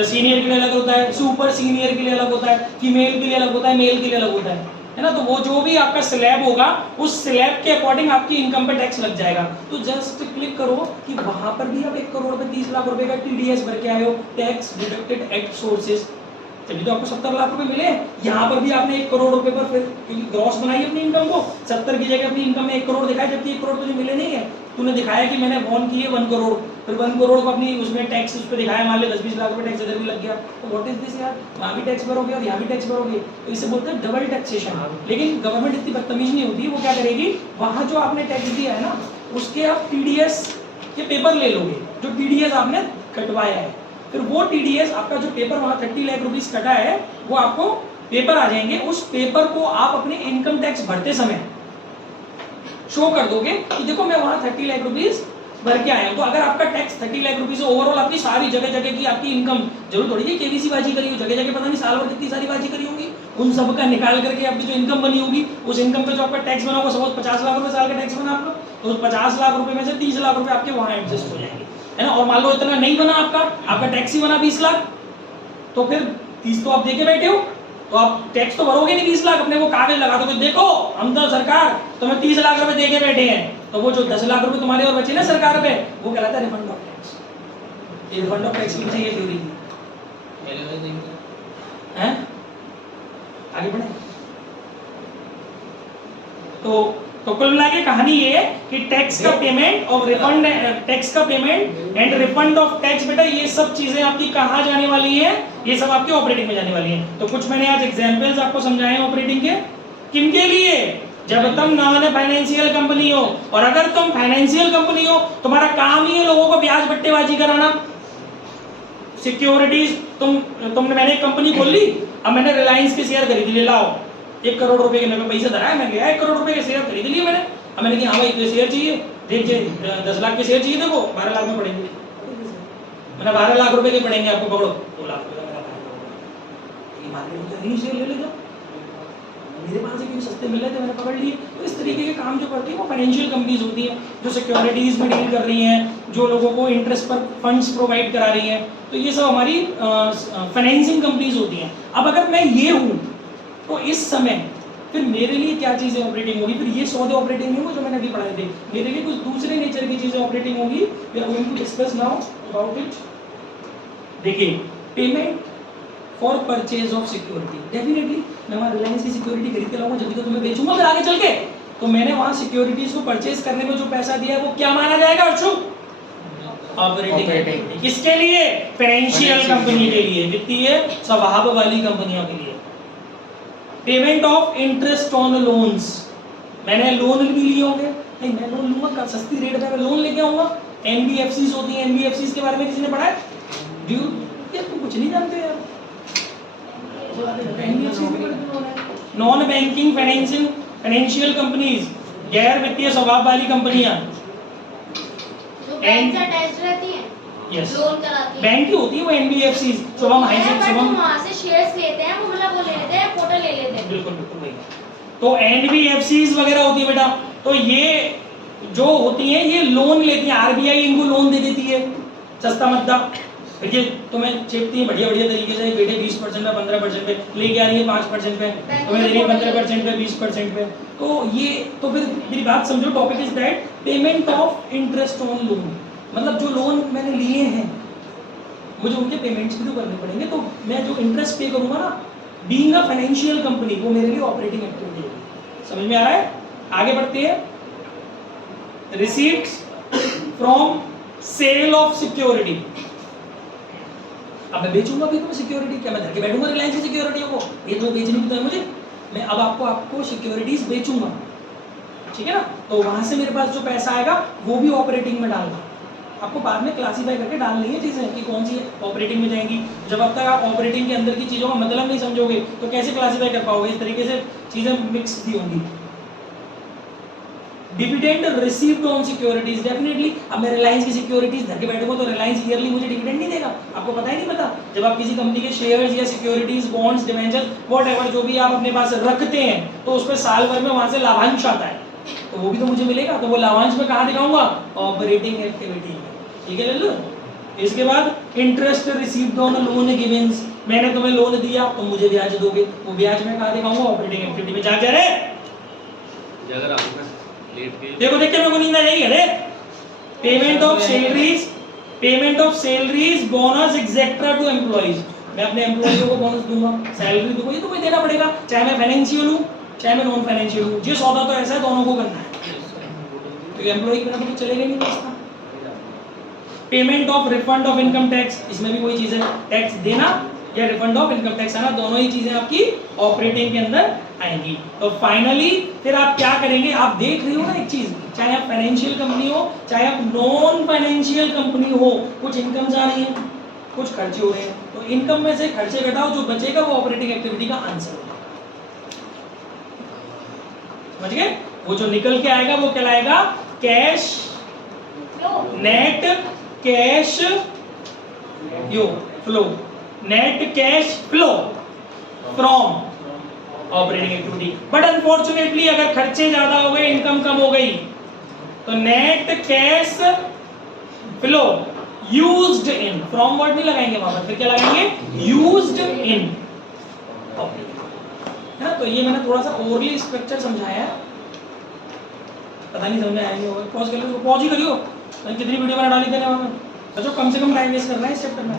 सीनियर के लिए अलग होता है, सुपर सीनियर के लिए अलग होता है, फीमेल के लिए अलग होता है, मेल के लिए अलग होता है ना? तो वो जो भी आपका स्लैब होगा, उस स्लैब के अकॉर्डिंग आपकी इनकम पे टैक्स लग जाएगा। तो जस्ट क्लिक करो कि वहां पर भी आप 1 करोड़ पे 30 लाख रुपए का टीडीएस भर के आए हो, टैक्स डिडक्टेड एट सोर्सेज, तभी तो आपको 70 लाख रुपए मिले। यहाँ पर भी आपने 1 करोड़ रुपए पर फिर क्योंकि ग्रॉस बनाई अपनी इनकम को, 70 की जगह अपनी इनकम में 1 करोड़ दिखाया, जबकि 1 करोड़ तुझे मिले नहीं है। तूने दिखाया कि मैंने वॉन किए 1 करोड़, फिर 1 करोड़ को अपनी उसमें टैक्स उस पर दिखाया, मान ले 10-20 लाख रुपए टैक्स इधर भी लग गया। तो व्हाट इज दिस यार? वहाँ भी टैक्स भरोगे और यहाँ भी टैक्स भरोगे, तो इसे बोलते हैं डबल टैक्सेशन। लेकिन गवर्नमेंट इतनी बदतमीज नहीं होती, वो क्या करेगी, वहाँ जो आपने टैक्स दिया है ना, उसके आप टीडीएस के पेपर ले लोगे, जो टीडीएस आपने कटवाया है। फिर वो टीडीएस आपका जो पेपर वहाँ 30 लाख रुपीस कटा है, वो आपको पेपर आ जाएंगे। उस पेपर को आप अपने इनकम टैक्स भरते समय शो कर दोगे कि देखो मैं वहाँ 30 लाख रुपीस भर के आया हूँ। तो अगर आपका टैक्स 30 लाख रुपीस ओवरऑल आपकी सारी जगह जगह की आपकी इनकम, जरूर थोड़ी केवीसी बाजी करी हो, जगह जगह पता नहीं साल भर कितनी सारी बाजी करी होगी, उन सब का निकाल करके आपकी जो इनकम बनी होगी, उस इनकम पे जो आपका टैक्स बना होगा, सपोज 50 लाख रुपए साल का टैक्स बना आपका, तो उस 50 लाख रुपए में से 30 लाख रुपए आपके वहाँ एडजस्ट हो जाएंगे, है ना? और मान लो इतना नहीं बना आपका टैक्स ही बना 20 लाख, तो फिर 30 तो आप देके बैठे हो, तो आप टैक्स तो भरोगे नहीं 20 लाख, अपने वो कागज लगा दोगे, देखो हम तो सरकार तुम्हें 30 लाख रुपए देके बैठे हैं। तो वो जो 10 लाख रुपए तुम्हारे और बचे ना सरकार पे, वो कहलाता है रिफंड ऑफ टैक्स। ये रिफंड ऑफ टैक्स की पीछे ये थ्योरी थी, हैं? आगे बढ़े। तो तो कुल मिला के कहानी ये है कि टैक्स का पेमेंट और रिफंड, टैक्स का payment and refund of tax, बेटा ये सब चीजें आपकी कहाँ जाने वाली हैं? ये सब आपके ऑपरेटिंग में जाने वाली हैं। तो कुछ मैंने आज एग्जांपल्स आपको समझाए हैं ऑपरेटिंग के। किनके लिए? जब तुम नॉन फाइनेंशियल कंपनी हो, और अगर तुम फाइनेंशियल कंपनी हो तुम्हारा काम ही है लोगों को ब्याज बट्टेबाजी कराना। सिक्योरिटीज तुमने, मैंने एक कंपनी खोल ली, अब मैंने रिलायंस के शेयर खरीद लिए, लाओ 1 करोड़ रुपए के मेरे को पैसे धरा है, मैं गया 1 करोड़ रुपए के शेयर खरीद लिए मैंने। अब मैंने कहा हाँ भाई तो शेयर चाहिए, देखिए 10 लाख के शेयर चाहिए, देखो 12 लाख में पड़ेंगे, मैंने 12 लाख रुपए के पड़ेंगे आपको, पकड़ो 2 लाख रुपए का मेरा फायदा होगा। मार्केट में शेयर ले ले जाओ, मेरे पास एक सस्ते मिल रहे थे मैंने पकड़ लिए। तो इस तरीके के काम जो करती है वो फाइनेंशियल कंपनीज होती हैं, जो सिक्योरिटीज में डील कर रही हैं, जो लोगों को इंटरेस्ट पर फंड्स प्रोवाइड करा रही हैं, तो ये सब हमारी फाइनेंसिंग कंपनीज होती हैं। अब अगर मैं ये हूँ तो इस समय फिर मेरे लिए क्या चीज़ें ऑपरेटिंग होगी? फिर ये सौदे ऑपरेटिंग नहीं होंगे जो मैंने अभी पढ़ाए थे, मेरे लिए कुछ दूसरे नेचर की चीज़ें ऑपरेटिंग होगी। We are going to discuss now about it. देखिए, payment for purchase of security, definitely मैं वहाँ रिलायंस की सिक्योरिटी खरीद के लाऊंगा जब तो तुम्हें बेचूंगा फिर आगे चल के, तो मैंने वहाँ सिक्योरिटीज को परचेज करने में जो पैसा दिया है वो क्या माना जाएगा अर्शु? ऑपरेटिंग। किसके लिए? फाइनेंशियल कंपनी के लिए, वित्तीय स्वभाव वाली कंपनियों के लिए। Payment of interest on loans, मैंने लोन भी लिए होंगे, नहीं मैं लोन लूंगा सस्ती रेट पे मैं लोन लेके आऊंगा। एनबीएफसीज होती हैं, एनबीएफसीज के बारे में किसी ने पढ़ा है? ड्यू, ये तुम कुछ नहीं जानते यार। नॉन बैंकिंग फाइनेंशियल कंपनीज, गैर वित्तीय स्वभाव वाली कंपनियां, बैंक से अटैच रहती हैं, यस लोन कराती हैं, बैंक की होती है वो एनबीएफसी। शुभम शुभम वहाँ से शेयर्स लेते हैं, वो मतलब वो ले लेते हैं, पोर्टल ले लेते हैं। बिल्कुल बिल्कुल वही। तो एनबीएफसीज वगैरह होती है बेटा, तो ये जो होती हैं ये लोन लेती हैं, आरबीआई इनको लोन दे देती है सस्ता मद्दा। देखिए तुम्हें चेपती है बढ़िया बढ़िया तरीके से, बेटे 20% पे 15% पे लेके आ रही है, 5% पे तुम्हें दे रही है, 15% पे 20% पे। तो ये तो फिर मेरी बात समझो, topic is that payment of interest on loan, मतलब जो लोन मैंने लिए हैं मुझे उनके पेमेंट्स भी तो करने पड़ेंगे, तो मैं जो इंटरेस्ट पे करूंगा ना, बीइंग अ फाइनेंशियल कंपनी, वो मेरे लिए ऑपरेटिंग एक्टिविटी है। समझ में आ रहा है? आगे बढ़ते हैं। Receipts from sale of security, अब मैं बेचूंगा भी तो सिक्योरिटी, क्या मैं धर के बैठूंगा रिलायंस की सिक्योरिटियों को? ये तो बेचनी तो है मुझे, मैं अब आपको सिक्योरिटीज बेचूंगा, ठीक है ना? तो वहां से मेरे पास जो पैसा आएगा वो भी ऑपरेटिंग में डालना। आपको बाद में क्लासीफाई करके डालनी है चीजें कि कौन सी ऑपरेटिंग में जाएंगी। जब अब तक आप ऑपरेटिंग के अंदर की चीजों का मतलब नहीं समझोगे तो कैसे क्लासीफाई कर पाओगे? इस तरीके से चीजें मिक्स भी होंगी। Dividend received on securities, definitely अब मैं रिलायंस की सिक्योरिटीज धर के बैठूंगा तो रिलायंस ईयरली मुझे डिविडेंड नहीं देगा, आपको पता ही नहीं पता। जब आप किसी कंपनी के शेयर्स या सिक्योरिटीज, बॉन्ड्स, डिवेंचर्स, व्हाटएवर जो भी आप अपने पास रखते हैं तो उस पर साल भर में वहां से लाभांश आता है, तो वो भी तो मुझे मिलेगा। तो वो लाभांश में कहाँ दिखाऊंगा? ऑपरेटिंग एक्टिविटी में, ठीक है लल्लू? इसके बाद interest received on loan Givens, मैंने तुम्हें लोन दिया तो मुझे ब्याज दोगे, वो ब्याज में कहाँ दिखाऊंगा? ऑपरेटिंग एक्टिविटी में। जा रहे अगर आप देखो देख के मेरे को नींद आ जाएगी। अरे payment of salaries bonus etcetera to employees, मैं अपने एम्प्लॉइयों को बोनस दूंगा, सैलरी दूंगा, ये तो मुझे देना पड़ेगा, चाहे मैं फाइनेंशियल हूँ चाहे मैं नॉन फाइनेंशियल हूँ। ये सौदा तो ऐसा है दोनों को करना है, तो एम्प्लॉय के बिना तो कुछ चलेगा नहीं रास्ता। Payment of refund of income tax, इसमें भी वही चीज है, टैक्स देना या रिफंड ऑफ इनकम टैक्स आना, दोनों ही चीजें आपकी ऑपरेटिंग के अंदर आएंगी। तो फाइनली फिर आप क्या करेंगे? आप देख रहे हो ना एक चीज, चाहे आप फाइनेंशियल कंपनी हो चाहे आप नॉन फाइनेंशियल कंपनी हो, कुछ इनकम्स आ रही हैं, कुछ खर्चे हो रहे हैं, तो इनकम में से खर्चे घटाओ, जो बचेगा वो ऑपरेटिंग एक्टिविटी का आंसर होगा। समझ गए? वो जो निकल के आएगा वो कहलाएगा cash, net cash flow, net cash flow from operating activity. But unfortunately अगर खर्चे ज्यादा हो गए, इनकम कम हो गई, तो net cash flow used in, from word नहीं लगाएंगे वहां पर, फिर क्या लगाएंगे? यूज्ड इन ऑपरेटिंग, है ना? तो ये मैंने थोड़ा सा ओवरली स्ट्रक्चर समझाया है, पता नहीं समझ में आया नहीं होगा, पॉज कर लो, पॉज ही करियो, कितनी वीडियो मैंने डाली देने वहां में, तो कम से कम टाइम वेस्ट करना है इस चैप्टर में,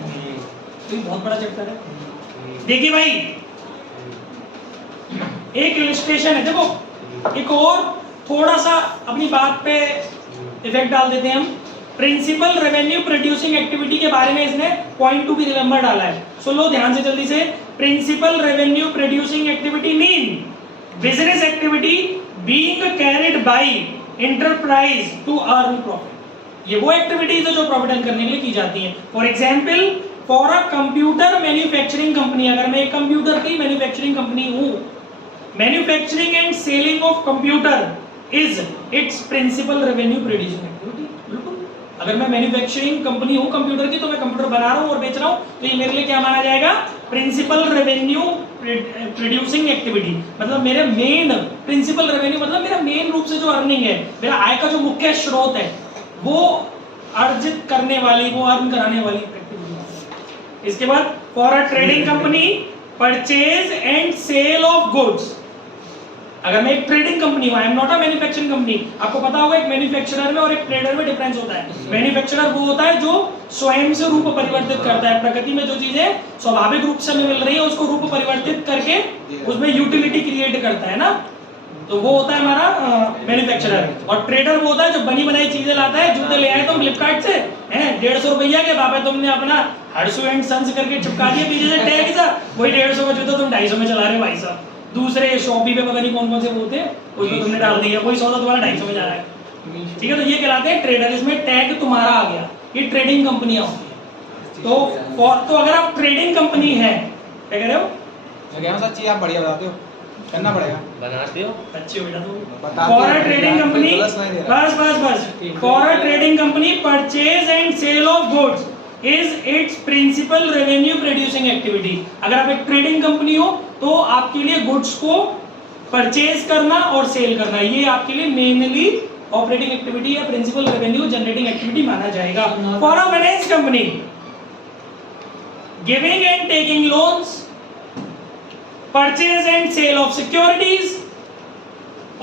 तो ये बहुत बड़ा चैप्टर है। देखिए भाई एक इलस्ट्रेशन है, देखो एक और थोड़ा सा अपनी बात पे इफेक्ट डाल देते हैं हम। प्रिंसिपल रेवेन्यू प्रोड्यूसिंग एक्टिविटी के बारे में इसने पॉइंट टू भी रिमेंबर डाला है। सो लो ध्यान से जल्दी से। Principal revenue producing activity mean business activity being carried by enterprise to earn profit. ये वो एक्टिविटीज है जो प्रॉफिट अर्न करने के लिए की जाती हैं। For example for a computer manufacturing company, अगर मैं एक कंप्यूटर की मैन्युफैक्चरिंग कंपनी हूं, manufacturing and selling of computer is its principal revenue producing activity. बिल्कुल, अगर मैं मैन्युफैक्चरिंग कंपनी हूं कंप्यूटर की, तो मैं कंप्यूटर बना रहा हूं और बेच रहा हूं, तो ये मेरे लिए क्या माना जाएगा? Principal revenue producing activity. मतलब मेरे मेन प्रिंसिपल रेवेन्यू मतलब मेरा मेन रूप से जो अर्निंग है, मेरा आय का जो मुख्य स्रोत है, वो अर्जित करने वाली, वो अर्न कराने वाली एक्टिविटी। इसके बाद for a trading company purchase and sale of goods. अगर मैं एक ट्रेडिंग कंपनी हूं, I am not a manufacturing company. आपको पता होगा एक मैन्युफैक्चरर में और एक ट्रेडर में डिफरेंस होता है। मैन्युफैक्चरर वो होता है जो स्वयं से रूप परिवर्तित करता है, प्रकृति में जो चीजें स्वाभाविक रूप से हमें मिल रही है उसको रूप परिवर्तित करके उसमें यूटिलिटी क्रिएट करता है ना, तो वो होता है हमारा मैन्युफैक्चरर। और ट्रेडर वो होता है जो बनी बनाई चीजें लाता है। जूते ले आए तुम फ्लिपकार्ट से, हैं 150 रुपया के, बाबा तुमने अपना हर्षु एंड सन्स करके चिपका दिया पीछे से टैग सा, वही 150 का जूता तुम 250 में चला रहे हो भाई साहब। दूसरे शॉपी पे पता नहीं कौन कौन से बोलते हैं, उसमें तुमने डाल दिया, वही सौदा तुम्हारा 250 में जा रहा है। ठीक है, तो ये कहलाते हैं ट्रेडर। इसमें टैग तुम्हारा आ गया। ये ट्रेडिंग कंपनियां होती है। तो अगर आप ट्रेडिंग कंपनी है, क्या कह रहे हो? मैं कह रहा हूं सच्ची, आप बढ़िया बताते हो, करना पड़ेगा। बनाते हो अच्छे हो बेटा बताते तो। फॉर हो, अ ट्रेडिंग कंपनी, बस for a trading company purchase and sale of goods is its principal revenue producing activity. अगर आप एक ट्रेडिंग कंपनी हो तो आपके लिए गुड्स को परचेज करना और सेल करना, ये आपके लिए मेनली ऑपरेटिंग एक्टिविटी या प्रिंसिपल रेवेन्यू जनरेटिंग एक्टिविटी माना जाएगा। For a finance company giving and taking loans, purchase and sale of securities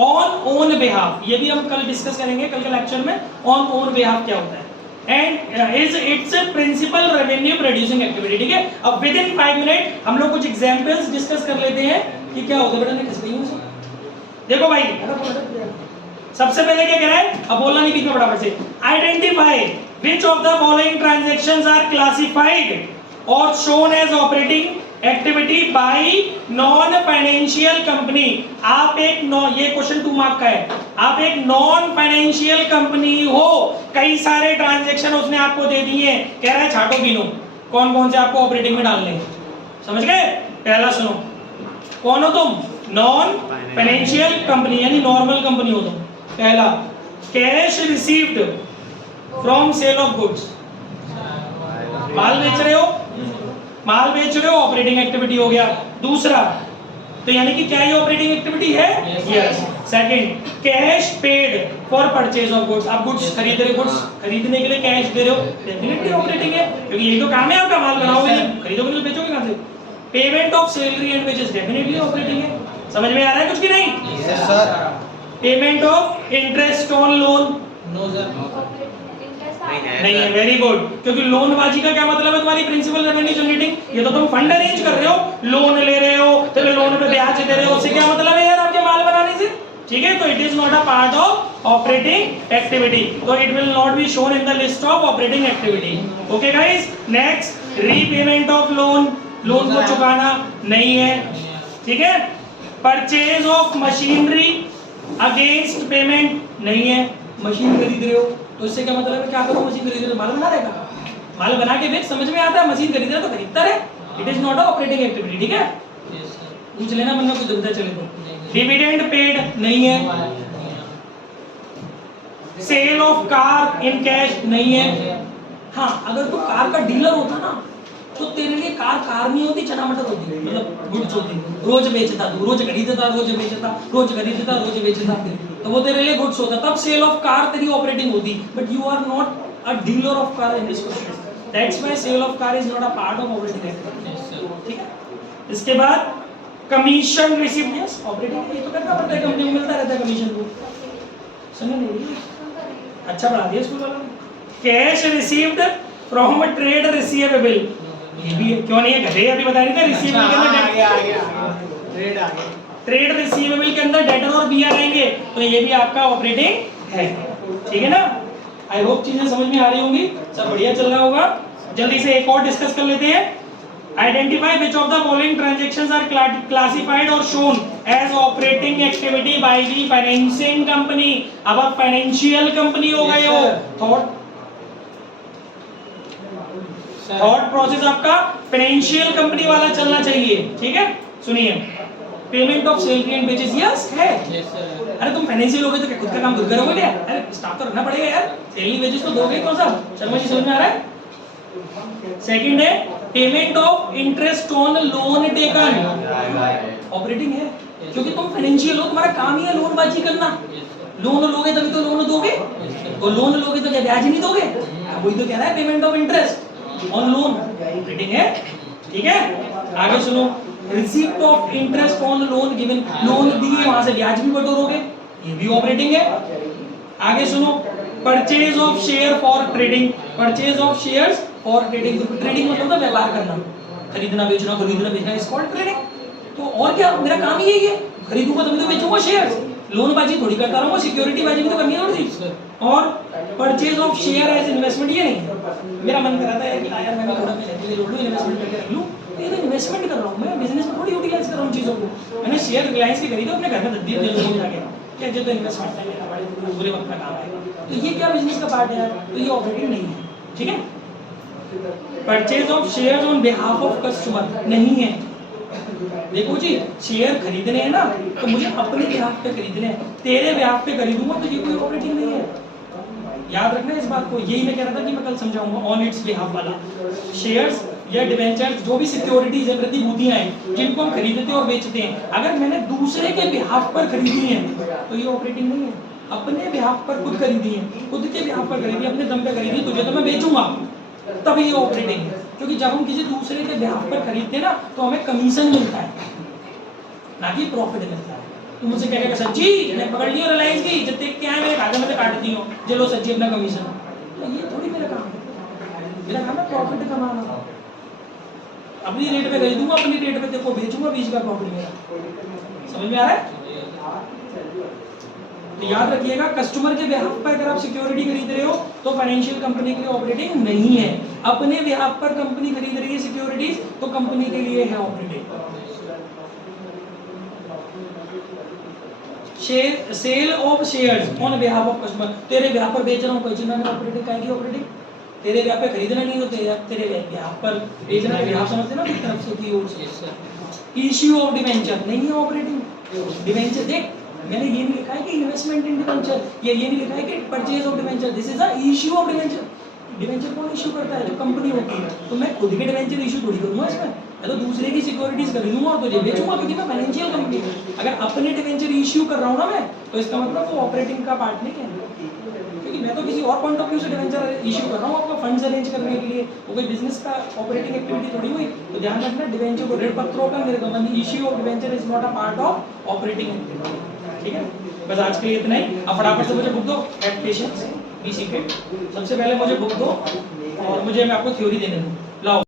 on own behalf. ये भी हम कल डिस्कस करेंगे, कल के लेक्चर में ऑन ओन बिहाफ क्या होता है। And is its principal revenue producing activity. ठीक है, अब विद इन 5 मिनट हम लोग कुछ एग्जांपल्स डिस्कस कर लेते हैं कि क्या होता है। बेटा मैं किस रही हूं, देखो भाई सबसे पहले क्या कह रहा है, अब बोलना नहीं बीच में फटाफट से। Identify which of the following transactions are classified और shown as operating activity by non financial company. आप एक ये क्वेश्चन 2 मार्क का है। आप एक नॉन फाइनेंशियल कंपनी हो, कई सारे ट्रांजैक्शन उसने आपको दे दिए, कह रहा है छाटो गिनो कौन कौन से आपको ऑपरेटिंग में डालने हैं। समझ गए? पहला सुनो, कौन हो तुम? नॉन फाइनेंशियल कंपनी यानी नॉर्मल कंपनी हो तुम। पहला, cash received from sale of goods. माल बेच रहे हो, माल बेच रहे हो, ऑपरेटिंग एक्टिविटी हो गया। दूसरा, तो यानी कि क्या ये ऑपरेटिंग एक्टिविटी है? Yes. Second, cash paid for purchase of goods. आप गुड्स खरीद रहे हो, गुड्स खरीदने के लिए कैश दे रहे हो, डेफिनेटली ऑपरेटिंग है, क्योंकि ये तो काम है आपका, माल बनाओगे नहीं, खरीदोगे नहीं, बेचोगे कहां से? Payment of salary and wages definitely operating है। समझ में आ रहा है कुछ की नहीं? Yes sir. Payment of interest on loan? No sir, नहीं है। वेरी गुड, क्योंकि लोन बाजी का क्या मतलब है तुम्हारी प्रिंसिपल रेवेन्यू जनरेटिंग। ये तो तुम फंड अरेंज कर रहे हो, लोन ले रहे हो, तो लोन पे ब्याज दे रहे हो, उससे क्या मतलब है यार आपके माल बनाने से? ठीक है, तो it is not a part of operating activity, तो it will not be shown in the list of operating activity. Okay guys, next, repayment of loan, loan को चुकाना नहीं है। ठीक है, purchase of machinery against payment नहीं है। Machine खरीद रहे हो तो इससे क्या मतलब है? क्या करो? मशीन खरीद रहे हो, माल बना रहेगा, माल बना के बेच, समझ में आता है? मशीन खरीद रहे तो खरीदता रहे, it is not a operating activity. ठीक है, पूछ लेना वरना कुछ दुविधा चले तो। डिविडेंड पेड नहीं है। Sale of car in cash नहीं है। हाँ, अगर तू कार का डीलर होता ना तो तेरे लिए कार नहीं होती, चना मटर होती, मतलब गुड्स होती। रोज बेचता तू, रोज खरीदता, रोज बेचता, रोज खरीदता, रोज बेचता, तो वो तेरे लिए गुड्स होता, तब सेल ऑफ कार तेरी ऑपरेटिंग होती। But you are not a dealer of car in this question, that's why sale of car is not a part of operating activity. ठीक है, इसके बाद कमीशन रिसीव्ड, यस ऑपरेटिंग, ये तो करना पड़ता है, कंपनी को मिलता रहता है कमीशन को। सुनो नहीं, अच्छा पढ़ा दिया स्कूल वालों ने। Cash received from a trade receivable, ये भी क्यों नहीं है? घटे अभी बता रही थी, रिसीवेबल के अंदर आ गया ट्रेड आ गया। ट्रेड रिसीवेबल के अंदर डेटर और बीआर आएंगे, तो ये भी आपका ऑपरेटिंग है। ठीक है ना? आई होप चीजें समझ में आ रही होंगी, सब बढ़िया चल रहा होगा। जल्दी से एक और डिस्कस कर लेते हैं। Identify which of the following transactions are classified और shown as operating activity by the financing company. अब आप फाइनेंशियल कंपनी हो गए हो। थॉट प्रोसेस आपका फाइनेंशियल कंपनी वाला चलना चाहिए। ठीक है, सुनिए। Payment of salary and wages, yes है। अरे तुम फाइनेंशियल हो गए तो क्या खुद का काम खुद करोगे क्या? अरे स्टाफ तो रखना पड़ेगा यार, सैलरी वेजेस तो दोगे कौन सा? शर्मा जी समझ में आ रहा है? सेकंड है payment of interest on loan taken, operating है, क्योंकि तुम फाइनेंशियल हो, तुम्हारा काम ही है लोनबाजी करना। लोन लोगे तभी तो लोन दोगे, तो लोन लोगे तो क्या ब्याज नहीं दोगे? वही तो कह रहा है payment of interest on loan, operating है। ठीक है, आगे सुनो। Receipt of interest on loan given, loan दिए वहां से ब्याज भी बटोरोगे, ये भी ऑपरेटिंग है। आगे सुनो। Purchase of share for trading, purchase of shares for trading, trading मतलब तो व्यापार करना, खरीदना बेचना इज कॉल्ड ट्रेडिंग। तो और क्या, मेरा काम ही यही है, खरीदूंगा तभी तो बेचूंगा शेयर्स, लोन बाजी थोड़ी करता रहूंगा, सिक्योरिटी बाजी भी तो करनी है थोड़ी। और purchase of share as investment, ये नहीं मेरा मन कर रहा था यार कि यार मैं थोड़ा पैसे जोड़ लूं, इन्वेस्टमेंट करके रख लूं, ये तो इन्वेस्टमेंट कर रहा हूं मैं, बिजनेस में थोड़ी यूटिलाइज कर रहा हूं चीजों को। मैंने शेयर रिलायंस के खरीदे, अपने घर में रख दिए लोगों ने जाके, क्या जो तो इन्वेस्टमेंट है मेरा, बड़े बुरे वक्त में काम आएगा। तो ये क्या बिजनेस का पार्ट है यार, तो ये ऑपरेटिंग नहीं है। ठीक है। Purchase of shares on behalf of customer नहीं है। देखो जी, शेयर खरीदने हैं ना तो मुझे अपने बिहाफ पे खरीदने हैं, तेरे बिहाफ पे खरीदूंगा तो ये कोई ऑपरेटिंग नहीं है। याद रखना इस बात को, यही मैं कह रहा था कि मैं कल समझाऊंगा ऑन इट्स बिहाफ वाला। शेयर्स या डिवेंचर्स जो भी सिक्योरिटीज है, प्रतिभूतियां हैं जिनको हम खरीदते और बेचते हैं, अगर मैंने दूसरे के बिहाफ पर खरीदी है तो ये ऑपरेटिंग नहीं है। अपने बिहाफ पर खुद खरीदी है, खुद के बिहाफ पर खरीदी, अपने दम पे खरीदी, तुझे तो मैं बेचूंगा, तब ये ऑपरेटिंग है। क्योंकि जब हम किसी दूसरे के बिहाफ पर खरीदते हैं ना तो हमें कमीशन मिलता है, ना कि प्रॉफिट मिलता है। तुम मुझसे कहेगा सच्ची मैं पकड़ ली रिलायंस की, जितने क्या है मेरे खाते में से काटती हूँ, चलो सच्ची अपना कमीशन, तो ये थोड़ी मेरा काम है। मेरा काम है प्रॉफिट कमाना, अपनी रेट पे खरीदूंगा, अपनी रेट पे तेरे को बेचूंगा, बीच का प्रॉफिट मेरा। समझ में आ रहा है? तो याद रखिएगा, कस्टमर के बिहाफ पर अगर आप सिक्योरिटी खरीद रहे हो तो फाइनेंशियल कंपनी के लिए ऑपरेटिंग नहीं है। अपने बिहाफ पर कंपनी खरीद रही है सिक्योरिटीज तो कंपनी के लिए है operating. Sale of shares on behalf of customer, तेरे बिहाफ पर बेच रहा हूं, कोई मैं ऑपरेटिंग कहेगी ऑपरेटिंग। तेरे बिहाफ पे खरीदना नहीं तो तेरे बिहाफ पर बेचना, बिहाफ समझते ना किस तरफ से की ओर से। इश्यू ऑफ डिवेंचर नहीं है ऑपरेटिंग। डिवेंचर देख, मैंने ये नहीं लिखा है कि इन्वेस्टमेंट इन डिवेंचर, ये नहीं लिखा है कि purchase of debenture, this is a issue of debenture. Debenture कौन इश्यू करता है? जो कंपनी होती है। तो मैं खुद के डिवेंचर इश्यू थोड़ी करूंगा इसमें, मैं तो दूसरे की सिक्योरिटीज खरीदूंगा और तुझे बेचूंगा, क्योंकि मैं फाइनेंशियल कंपनी हूं। अगर अपने डिवेंचर इश्यू कर रहा हूं ना मैं, तो इसका मतलब वो ऑपरेटिंग का पार्ट नहीं है, क्योंकि मैं तो किसी और पॉइंट ऑफ व्यू से डिवेंचर इश्यू कर रहा हूं आपका फंड्स अरेंज करने के लिए, वो कोई बिजनेस का ऑपरेटिंग एक्टिविटी थोड़ी हुई। तो ध्यान रखना, डिवेंचर को ऋण पत्रों का निर्गमन, issue of debenture is not a part of operating activity. ठीक है, बस आज के लिए इतना ही। अब फटाफट से मुझे बुक दो, एट पेशेंस बी सीक्रेट। सबसे पहले मुझे बुक दो और मुझे मैं आपको थ्योरी देने दूं। लाओ।